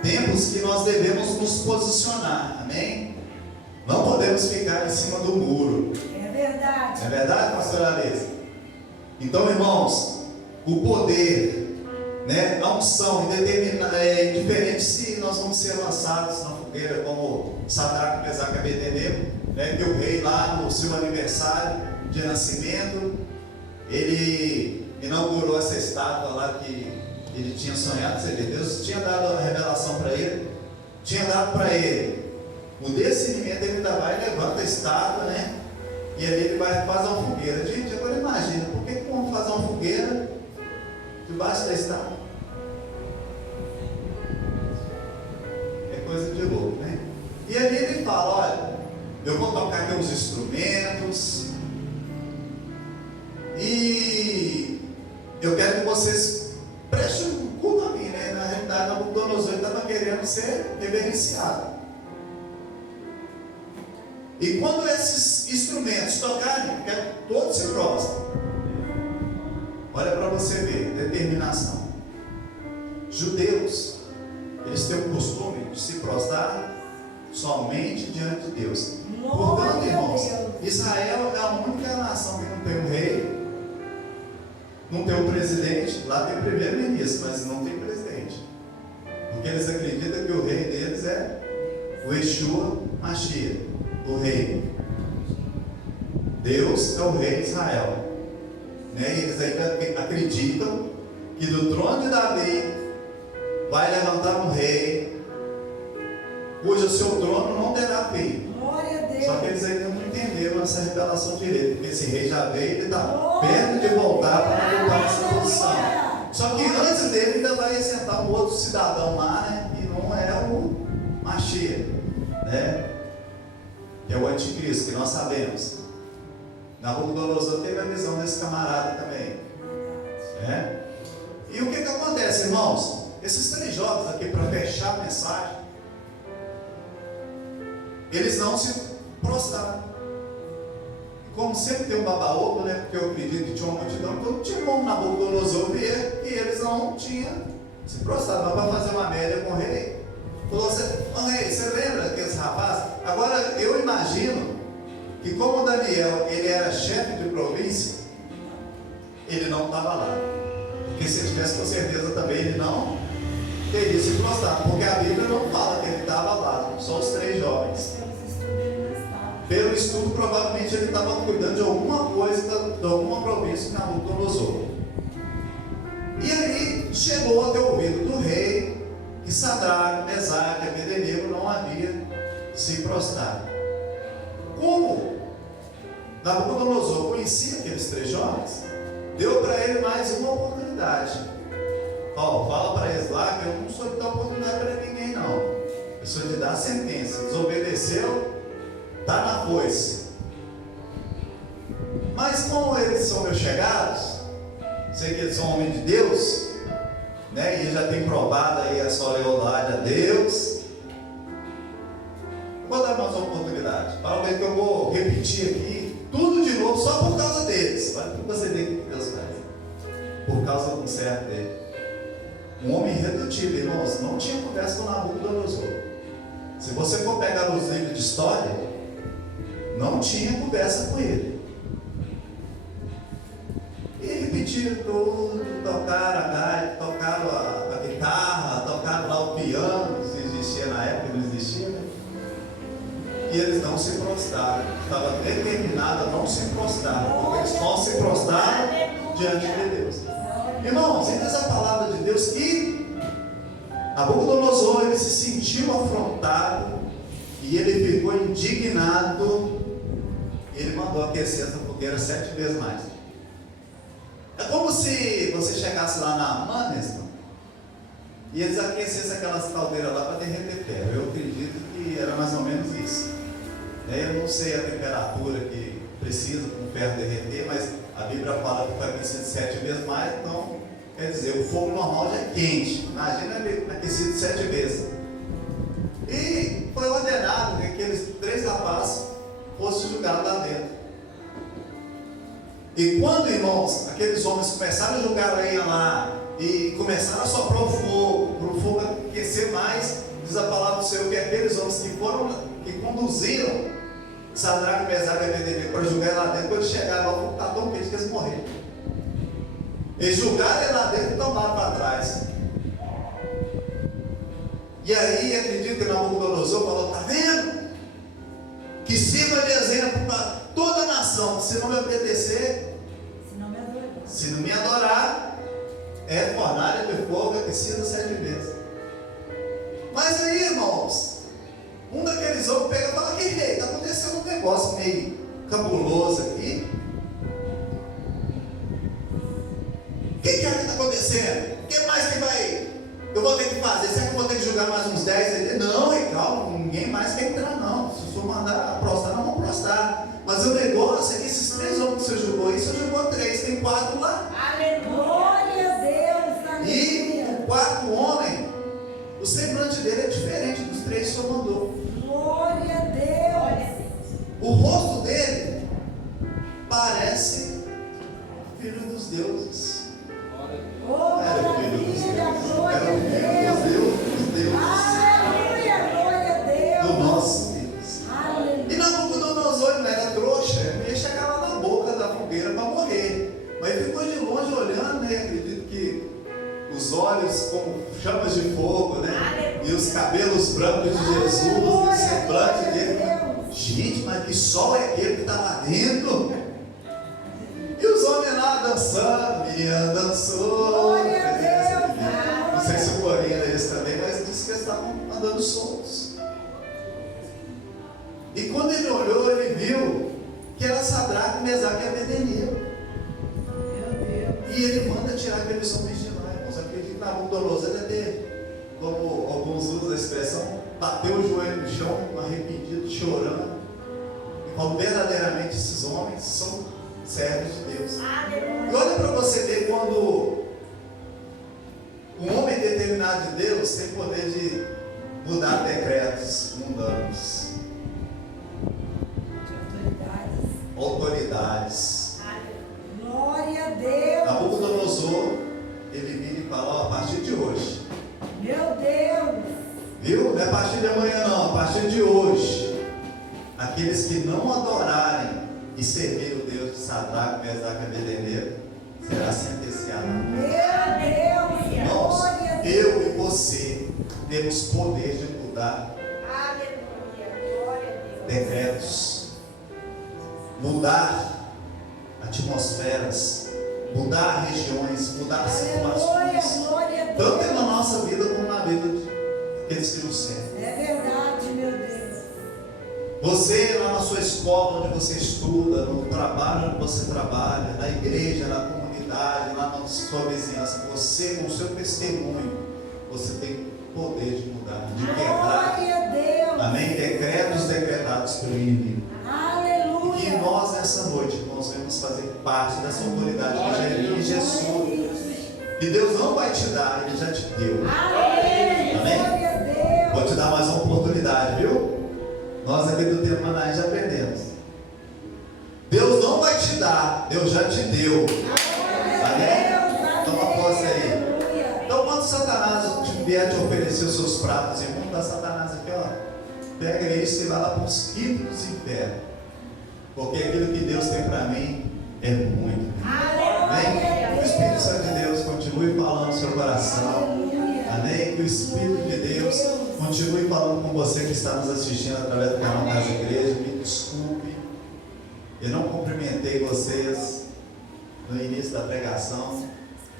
tempos que nós devemos nos posicionar, amém? Não podemos ficar em cima do muro. É verdade. É verdade, pastora Alisa? Então, irmãos, o poder, né, a unção é diferente se nós vamos ser lançados na fogueira, como Sadraque, Mesaque e Abednego, né, que o rei lá no seu aniversário de nascimento, ele inaugurou essa estátua lá que ele tinha sonhado. Você vê, Deus tinha dado a revelação para ele, tinha dado para ele o discernimento. Ele ainda vai e levanta a estátua, né? E ali ele vai fazer uma fogueira. Gente, agora imagina, por que vamos fazer uma fogueira debaixo da estátua? É coisa de louco, né? E ali ele fala: olha, eu vou tocar aqui os instrumentos, e eu quero que vocês prestem um culto a mim, né? Na realidade, Nabucodonosor estava querendo ser reverenciado. E quando esses instrumentos tocarem, que todos se prostram. Olha para você ver, determinação. Judeus, eles têm o costume de se prostrar somente diante de Deus. Portanto, irmãos, Israel é a única nação que não tem um rei, não tem um presidente, lá tem primeiro-ministro, mas não tem presidente. Porque eles acreditam que o rei deles é o Yeshua Mashiach, o rei. Deus é o rei de Israel. Né? E eles ainda acreditam que do trono de Davi vai levantar um rei, cujo seu trono não terá fim. Glória a Deus. Só que eles ainda não entenderam essa revelação direito, porque esse rei já veio, ele está perto de voltar para ocupar essa posição. Só que antes dele ainda vai sentar um outro cidadão lá, né? E não é o Mashiach, né? É o anticristo, que nós sabemos. Nabucodonosor teve a visão desse camarada também, né? E o que acontece, irmãos? Esses 3 jovens aqui, para fechar a mensagem, eles não se prostraram. E como sempre tem um baba-ovo, né? Porque eu acredito que tinha uma multidão, então não tinha como Nabucodonosor ver que eles não tinham se prostrado. Mas para fazer uma média com o rei, falou assim: rei, você lembra daqueles rapazes? Agora eu imagino que, como Daniel ele era chefe de província, ele não estava lá. Porque se ele tivesse, com certeza também ele não teria se prostrado, porque a Bíblia não fala que ele estava lá, só os 3 jovens. Pelo estudo, provavelmente ele estava cuidando de alguma coisa, de alguma província que Nabucodonosor. E aí chegou até o ouvido do rei que Sadraque, Mesaque e Abednego não havia se prostrado. Como Nabucodonosor conhecia aqueles 3 jovens, deu para ele mais uma oportunidade. Fala para eles lá que eu não sou de dar oportunidade para ninguém, não. Eu sou de dar sentença. Desobedeceu, está na foice. Mas como eles são meus chegados, sei que eles são homens de Deus, né? E já tem provado aí a sua lealdade a Deus. Vou dar mais uma oportunidade. Para ver que eu vou repetir aqui tudo de novo só por causa deles. Olha o que você vê que Deus faz. Por causa do servo dele. Um homem irredutível, irmãos, não tinha conversa com Nabucodonosor. Se você for pegar os livros de história, não tinha conversa com ele. E repetiram tudo, tocaram a gaita, tocaram a guitarra, tocaram lá o piano, se existia na época, não existia, né? E eles não se prostraram. Estava determinado a não se prostrar, porque eles não se prostraram diante de Deus. Irmãos, e diz a palavra de Deus que Nabucodonosor ele se sentiu afrontado e ele ficou indignado. E ele mandou aquecer essa fogueira 7 vezes mais. É como se você chegasse lá na Manes e eles aquecessem aquelas caldeiras lá para derreter ferro. Eu acredito que era mais ou menos isso. Eu não sei a temperatura que precisa para o ferro derreter, mas a Bíblia fala que foi aquecido 7 vezes mais, então quer dizer, o fogo normal já é quente. Imagina ele aquecido 7 vezes. E foi ordenado que aqueles 3 rapazes fossem julgados lá dentro. E quando, irmãos, aqueles homens começaram a jogar lenha lá e começaram a soprar o fogo, para o fogo aquecer mais, diz a palavra do Senhor que aqueles homens que conduziram Sadraque, Mesaque e Abednego para julgar lá dentro, quando chegaram lá, o fogo estava tão quente que eles morreram. Eles julgaram ele lá dentro e tomaram para trás. E aí, acredito que Nabucodonosor falou: está vendo? Que sirva de exemplo para toda a nação. Se não me obedecer, se não me adorar, é fornalha de fogo aquecida 7 vezes. Mas aí, irmãos, um daqueles homens pega e fala: que rei, está acontecendo um negócio meio cabuloso aqui. O que é que está acontecendo? O que mais que eu vou ter que fazer? Será que eu vou ter que julgar mais uns 10? Ele, não, rei, calma, ninguém mais quer entrar não. Se o senhor mandar prostrar, não vão prostrar. Mas o negócio é que esses 3 homens que o senhor julgou aí, o senhor julgou 3, tem 4 lá. Glória a Deus, aleluia. E o 4º homem, o semblante dele é diferente dos 3 que o senhor mandou. Glória a Deus. O rosto dele parece filho dos deuses. Oh, Era filho dos maravilha, deuses. glória Era a filho dos deuses. Aleluia, glória a Deus. Do nosso Deus. Aleluia. E Nabucodonosor não era trouxa, ele ia chegar lá na boca da fogueira para morrer. Mas ele ficou de longe olhando olhos como chamas de fogo, né? E os cabelos brancos de Jesus, e o semblante dele. Gente, mas que sol é aquele que está lá dentro? E os homens lá dançando, Miriam dançou. Glória a Deus. Não sei se o corinho era esse também, mas disse que eles estavam andando soltos. E quando ele olhou, ele viu que era Sadraque, Mesaque e Abednego. E ele manda tirar aqueles homens de lá, irmãos. Acredito que na mão dolorosa ele ter, como alguns usam a expressão, bateu o joelho no chão, arrependido, chorando. E falou, verdadeiramente esses homens são servos de Deus. E olha para você ver quando um homem determinado de Deus tem poder de mudar decretos mundanos. Autoridades. Glória a Deus. Nabucodonosor, ele vira e fala, a partir de hoje. Meu Deus. Viu? Não é a partir de amanhã não, a partir de hoje. Aqueles que não adorarem e servir o Deus de Sadraque, Mesaque e Abednego será sentenciado. Meu Deus. Irmãos, Glória a Deus. eu e você temos poder de mudar decretos, mudar atmosferas, mudar regiões, mudar situações, Glória a Deus. tanto na nossa vida como na vida daqueles que nos servem. É verdade, meu Deus. Você lá na sua escola, onde você estuda, no trabalho onde você trabalha, na igreja, na comunidade, lá na sua vizinhança, você com o seu testemunho, você tem poder de mudar, de quebrar. Glória a Deus. Amém? Decretos decretados pelo inimigo. Aleluia. E nós, nessa noite, nós vamos fazer parte dessa autoridade que já é em Jesus. E Deus não vai te dar, Ele já te deu. Amém. Amém? Glória a Deus. Vou te dar mais uma oportunidade, viu? Nós aqui do Tempo Manaim já aprendemos. Deus não vai te dar, Deus já te deu. Amém? Toma posse aí. Então, quando Satanás vier te oferecer os seus pratos imundos, dá Satanás aqui, ó. Pega isso e vai lá para os quintos dos infernos. Porque aquilo que Deus tem para mim é muito. Amém? Que o Espírito Santo de Deus continue falando no seu coração. Amém? Que o Espírito de Deus continue falando com você que está nos assistindo através do canal Casa Igreja. Me desculpe, eu não cumprimentei vocês no início da pregação,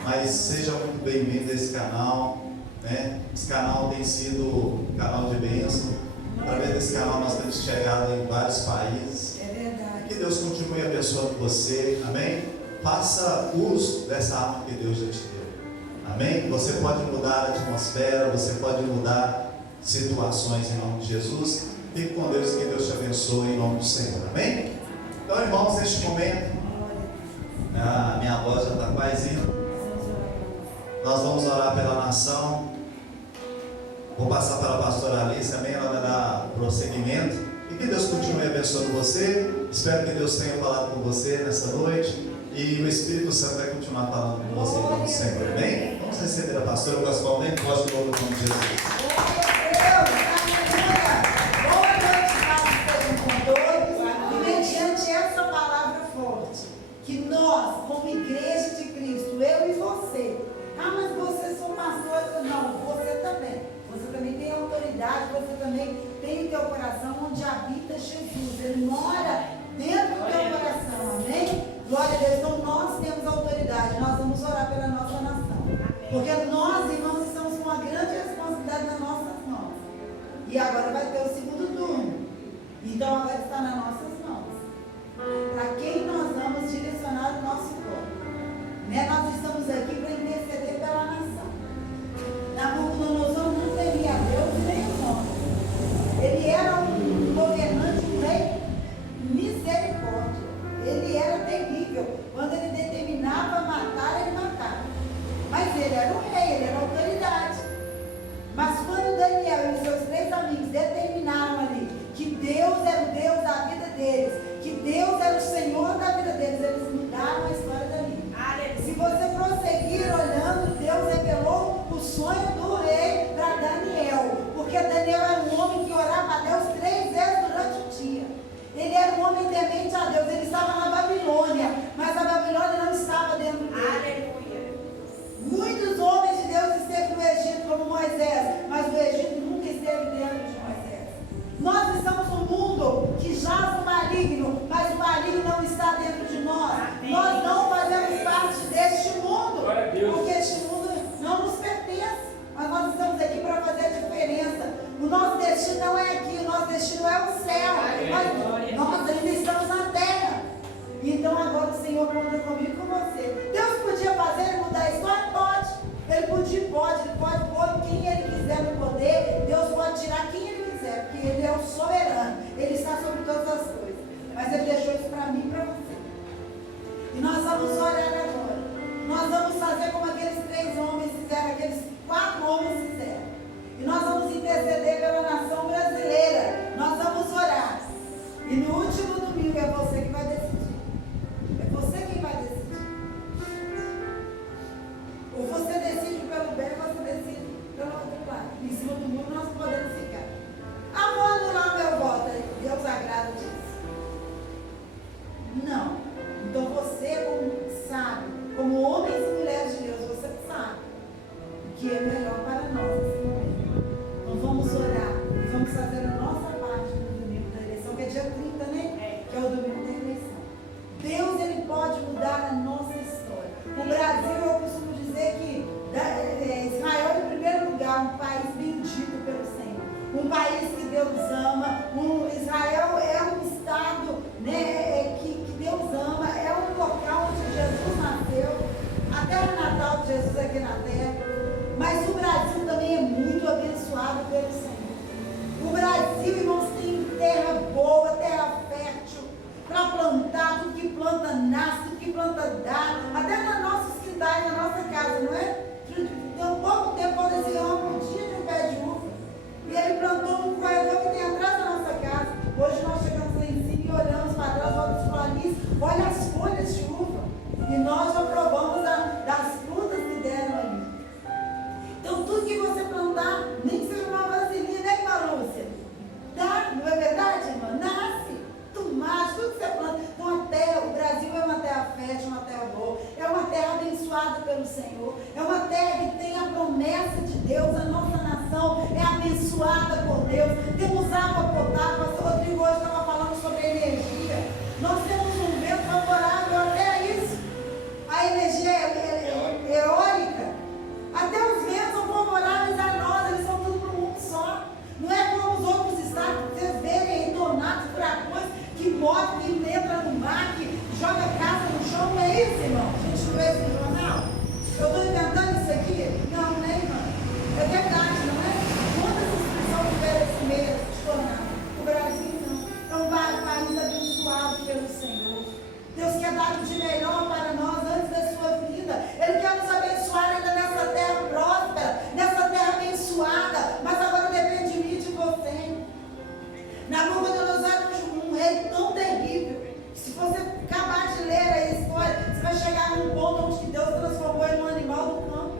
mas seja muito bem-vindo a esse canal. Né? Esse canal tem sido um canal de bênção. Através desse canal nós temos chegado em vários países. É verdade. Que Deus continue abençoando você. Amém? Faça uso dessa arma que Deus já te deu. Amém? Você pode mudar a atmosfera, você pode mudar situações em nome de Jesus. Fique com Deus, que Deus te abençoe em nome do Senhor. Amém? Então, irmãos, neste momento, a minha voz já está quase indo. Nós vamos orar pela nação. Vou passar para a pastora Alice, amém? Ela vai dar prosseguimento. E que Deus continue abençoando você. Espero que Deus tenha falado com você nesta noite. E o Espírito Santo vai continuar falando com você em nome do Senhor. Amém? Vamos receber a pastora Pascoal, bem forte no nome de Jesus. Glória a Deus. Boa noite, paz sejam com todos. E mediante essa palavra forte, que nós, como igreja de Cristo, eu e você, mas você são pastores, não, você também. Você também tem autoridade, você também tem o teu coração onde habita Jesus. Ele mora dentro do teu coração, amém? Glória a Deus. Então nós temos autoridade, nós vamos orar pela nossa nação. Porque nós, irmãos, estamos com uma grande responsabilidade nas nossas mãos. E agora vai ter o segundo turno. Então agora está nas nossas mãos. Para quem nós vamos direcionar o nosso corpo. Né? Nós estamos aqui para interceder pela nação. Nabucodonosor não temia a Deus nem o nome. Ele era um governante, um rei misericórdia. Ele era terrível. Quando ele determinava matar, ele matava. Mas ele era o rei, ele era a autoridade. Mas quando Daniel e os seus 3 amigos determinaram vamos orar agora. Nós vamos fazer como aqueles 3 homens fizeram, aqueles 4 homens fizeram. E nós vamos interceder pela nação brasileira. Nós vamos orar. E no último domingo é você que vai decidir. É você quem vai decidir. Ou você decide pelo bem, ou você decide pelo outro lado. Em cima do muro nós podemos ficar. Ah, vou anular meu voto. Deus agrada disso. Não. Então você, como sabe, como homens e mulheres de Deus, você sabe o que é melhor para nós nesse momento. Então vamos orar e vamos fazer a nossa parte no domingo da eleição, que é dia 30, né? Que é o domingo da eleição. Deus, ele pode mudar a nossa história. O Brasil, eu costumo dizer que Israel, em primeiro lugar, um país bendito pelo Senhor. Um país que Deus ama. Israel é um estado, né, que Deus ama. É um local onde Jesus nasceu. Até o Natal de Jesus aqui na terra. Mas o Brasil também é muito abençoado pelo Senhor. O Brasil, irmãos, tem terra boa, terra fértil, para plantar. Tudo que planta nasce, tudo que planta dá. Até nos nossos quintais, na nossa casa, não é? Tem pouco tempo, quando esse homem podia de um pé de uva. E ele plantou um corredor que tem atrás da nossa casa. Hoje nós chegamos lá em cima e olhamos para trás, olhamos para ali, olha as folhas de uva. E nós já provamos das frutas que deram ali. Então tudo que você plantar, nem que seja uma vasilhinha, né, irmã Lúcia? Dá, não é verdade, irmã? Nasce, tomate, tudo que você planta. Então a terra, o Brasil é uma terra fértil, uma terra boa, é uma terra abençoada pelo Senhor, é uma terra que tem a promessa de Deus, a nossa nação é abençoada por Deus, temos água potável. O pastor Rodrigo hoje estava falando sobre energia, nós temos um vento favorável até isso, a energia eólica, até os ventos são favoráveis a nós, eles são tudo para um mundo só, não é como os outros estados, vocês verem aí tornados, furacões, que move, que entra no mar, que joga a casa no chão, não é isso, irmão? A gente não vê isso no jornal? Eu estou inventando isso aqui? Não, né, irmão? É verdade, não é? Quantas inscrições tiveram esse mês de tornado? O Brasil não. É um país abençoado pelo Senhor. Deus quer dar o de melhor para nós antes da sua vida. Ele quer nos abençoar ainda nessa terra próspera, nessa terra abençoada. Mas agora depende de mim e de você. Nabucodonosor era um rei tão terrível. Se você acabar de ler a história, você vai chegar num ponto onde Deus transformou ele num animal do campo.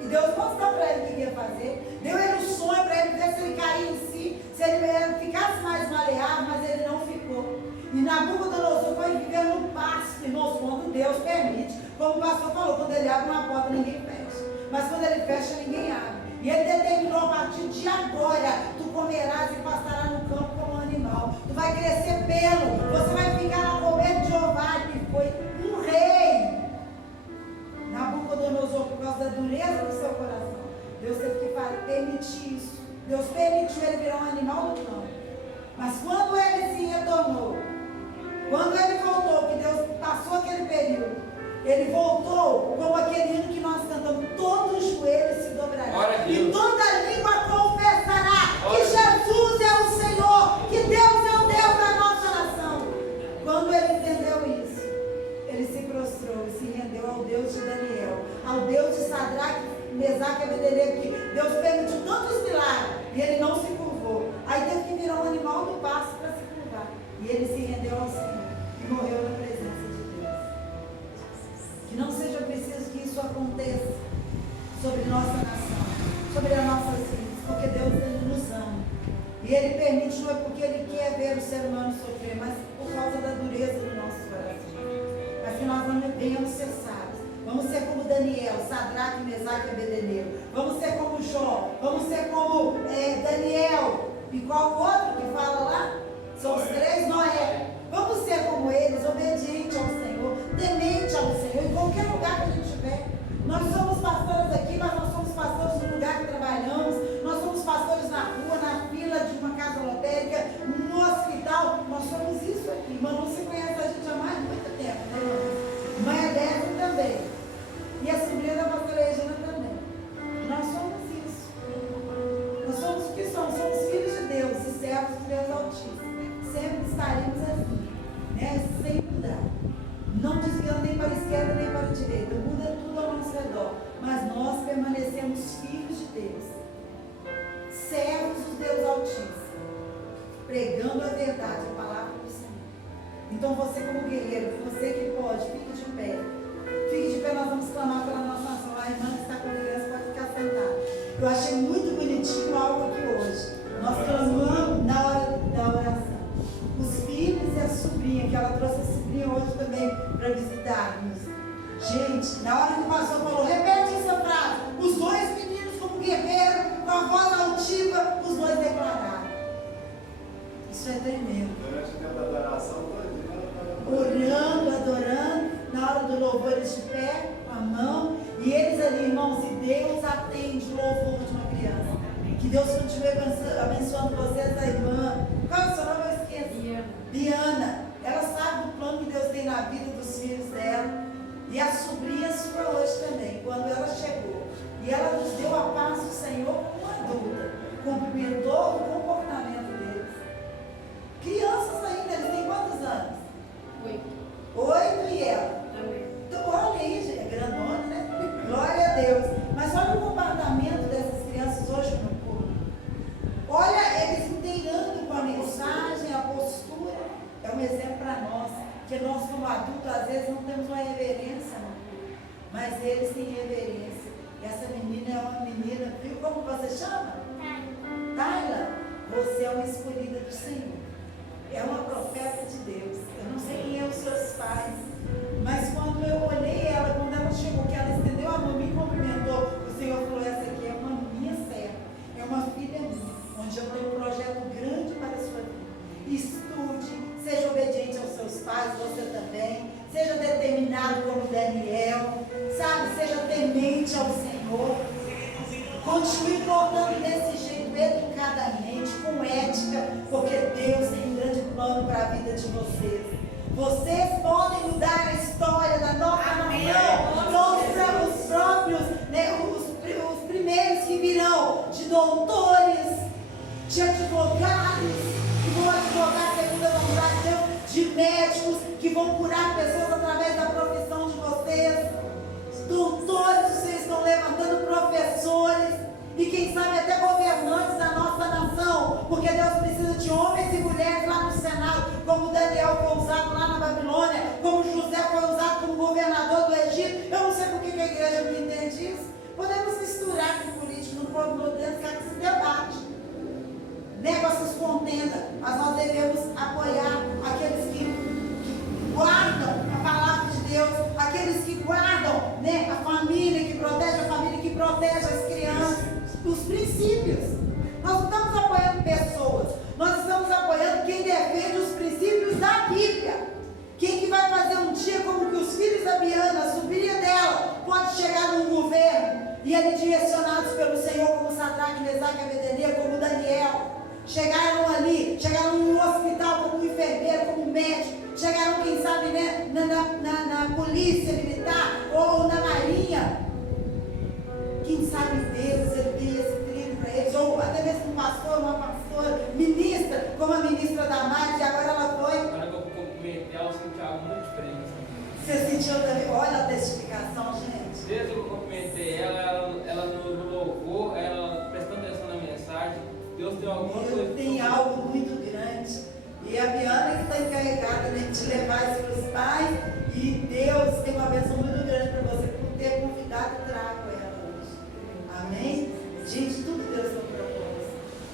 E Deus mostrou para ele o que ia fazer. Deu ele um sonho para ele ver se ele caía em si, se ele ficasse mais maleável, mas ele não ficou. E Nabucodonosor foi viver no pasto, irmãos, quando Deus permite. Como o pastor falou, quando ele abre uma porta, ninguém fecha. Mas quando ele fecha, ninguém abre. E ele determinou, a partir de agora, tu comerás e pastarás no campo como um animal. Tu vai crescer pelo, você vai ficar na comer de Jeová, que foi um rei. Nabucodonosor, por causa da dureza do seu coração, Deus teve que permitir isso. Deus permitiu ele virar um animal do campo. Mas quando ele se retornou, quando ele voltou, que Deus passou aquele período, ele voltou como aquele hino que nós cantamos: todo joelho se dobrará e toda língua confessará que Jesus é o Senhor, que Deus é o Deus da nossa nação. Quando ele entendeu isso, ele se prostrou e se rendeu ao Deus de Daniel, ao Deus de Sadraque, Mesaque e Abednego, que Deus permitiu tantos milagres e ele não se curvou. Aí teve que virar um animal do pasto para se curvar. E ele se rendeu ao Senhor e morreu na presença de Deus. Que não seja preciso que isso aconteça sobre nossa nação, sobre as nossas vidas, porque Deus, ele nos ama. E ele permite, não é porque ele quer ver o ser humano sofrer, mas por causa da dureza do nosso coração. Mas que nós não venhamos ser sábios. Vamos ser como Daniel, Sadraque, Mesaque e Abednego. Vamos ser como Jó. Vamos ser como Daniel. E qual o outro que fala lá? São os 3, Noé. Vamos ser como eles, obedientes ao Senhor, temente ao Senhor, em qualquer lugar que a gente estiver. Nós somos pastores aqui, mas nós somos pastores no lugar que trabalhamos. Nós somos pastores na rua, na fila de uma casa lotérica, no hospital. Nós somos isso aqui. Irmã, não se conhece a gente há mais de muito tempo, né, irmã? Mãe Adélia também. E a sobrinha da pastora Regina também. Nós somos isso. Nós somos o que somos. Somos filhos de Deus e servos de Deus Altíssimo. Sempre estaremos assim, né? Sem mudar. Não desviando nem para a esquerda os filhos de Deus, servos do Deus Altíssimo, pregando a verdade, a palavra do Senhor. Então você como guerreiro, você que pode, fique de pé. Fique de pé, nós vamos clamar pela nossa nação. A irmã que está com a criança pode ficar sentada. Eu achei muito bonitinho algo aqui hoje. Nós clamamos na hora da oração. Os filhos e a sobrinha, que ela trouxe a sobrinha hoje também para visitar-nos. Gente, na hora que o pastor falou, repete essa frase. Os dois meninos como guerreiro, com a voz altiva, os dois declararam. Isso é tremendo. Durante o tempo da adoração, orando, adorando, na hora do louvor eles de pé, com a mão, e eles ali, irmãos, e Deus atende o louvor de uma criança. Que Deus continue abençoando vocês, a irmã. Qual é o seu nome? Eu esqueci. Biana. Ela sabe do plano que Deus tem na vida dos filhos dela. E a sobrinha sua hoje também, quando ela chegou. E ela nos deu a paz do Senhor como adulta. Cumprimentou o comportamento deles. Crianças ainda, eles têm quantos anos? 8 e ela. Então, olha aí, gente, é grandona, né? Glória a Deus. Mas olha o comportamento dessas crianças hoje no povo. Olha, eles inteirando com a mensagem, a postura. É um exemplo para nós. Que nós, como adultos, às vezes não temos uma reverência no povo. Mas eles têm reverência. E essa menina é uma menina, viu como você chama? Tayla. Você é uma escolhida do Senhor. É uma profeta de Deus. Eu não sei quem é os seus pais, mas quando eu olhei ela, quando ela chegou, que ela estendeu a mão, me cumprimentou, o Senhor falou, essa aqui é uma minha serva, é uma filha minha, onde eu tenho um projeto grande para a sua vida. Estude, seja obediente aos seus pais, você também, seja determinado como Daniel, sabe, seja temente ao Senhor, continue portando desse jeito, educadamente, com ética, porque Deus tem um grande plano para a vida de vocês. Vocês podem mudar a história da nossa nação. Nós os próprios, né, os primeiros que virão de doutores, de advogados, que vão advogar segundo a vontade de Deus, de médicos, que vão curar pessoas através da profissão de vocês. Doutores, vocês estão levantando professores. E quem sabe até governantes da nossa nação, porque Deus precisa de homens e mulheres lá no Senado, como Daniel foi usado lá na Babilônia, como José foi usado como governador do Egito. Eu não sei por que a igreja não entende isso. Podemos misturar com político, não podemos ficar com esse debate, né, com essas contendas, mas nós devemos apoiar aqueles que guardam a palavra de Deus, aqueles que guardam, né, a família, que protege as crianças. Os princípios. Nós não estamos apoiando pessoas, nós estamos apoiando quem defende os princípios da Bíblia. Quem que vai fazer um dia como que os filhos da Biana, a sobrinha dela, pode chegar num governo e eles direcionados pelo Senhor, como Sadraque, Mesaque e Abednego, como Daniel, chegaram ali, chegaram no hospital como enfermeiro, como médico, chegaram, quem sabe, né, na polícia militar ou na marinha. Quem sabe Deus, ele tem esse trilho para eles, ou até mesmo um pastor, uma pastora, ministra, como a ministra Damares, e agora ela foi. Agora que eu cumprimentei ela, eu senti algo muito diferente. Você sentiu também? Olha a testificação, gente. Desde que eu cumprimentei ela no louvor, ela prestando atenção na mensagem, Deus tem alguma coisa. Deus tem algo muito grande. E a Biana que está encarregada, né, de levar isso para os pais, e Deus tem uma bênção muito grande para você por ter convidado e trago ela. Amém? Gente, tudo Deus tem um propósito.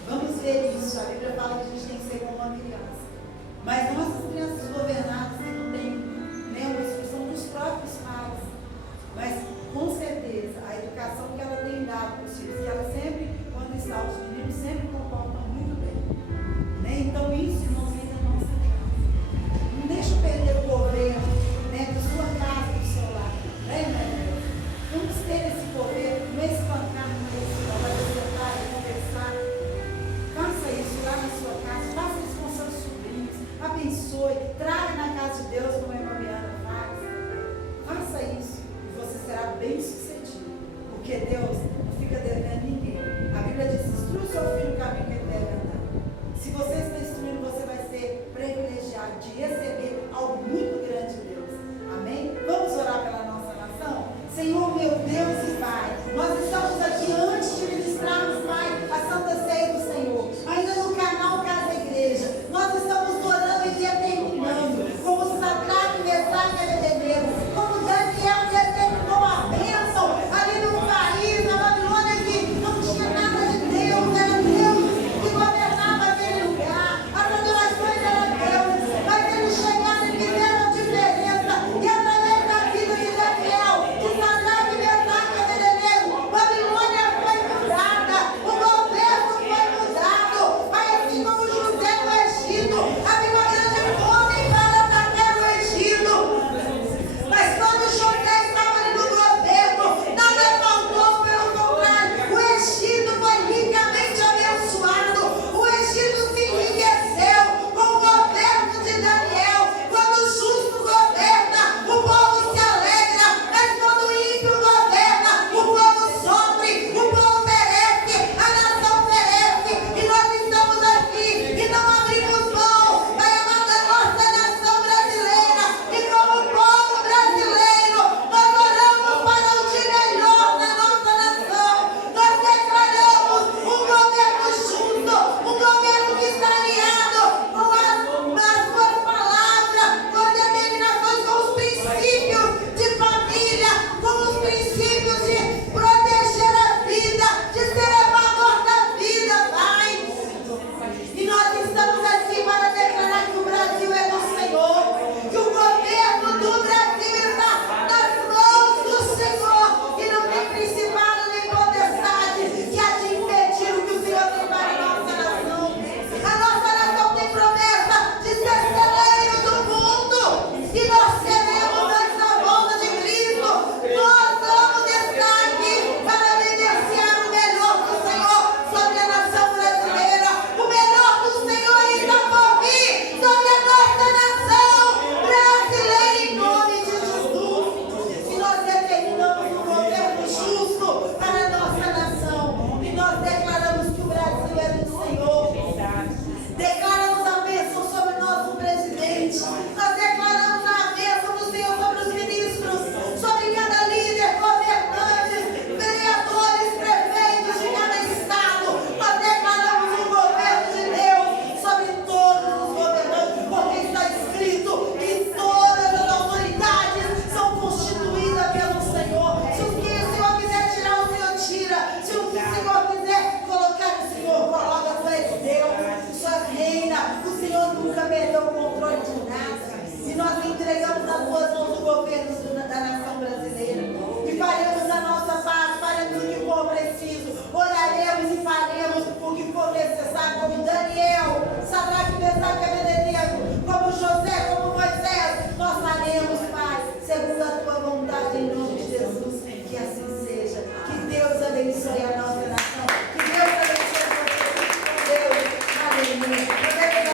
Vamos ver isso. A Bíblia fala que a gente tem que ser como uma criança. Mas não essas crianças governadas que não têm, né, uma instrução dos próprios pais. Mas, com certeza, a educação que ela tem dado para os filhos, que ela sempre, quando está, os meninos sempre comportam muito bem. Né? Então, isso, irmãos, vem da nossa casa. Não deixa perder o governo, né, da sua casa, do seu lar. Lembra? Vamos ter esse poder, não espancar no meio, vai sentar e conversar. Faça isso lá na sua casa, faça isso com seus sobrinhos, abençoe, traga na casa de Deus como a irmã Biana faz. Faça isso e você será bem sucedido, porque Deus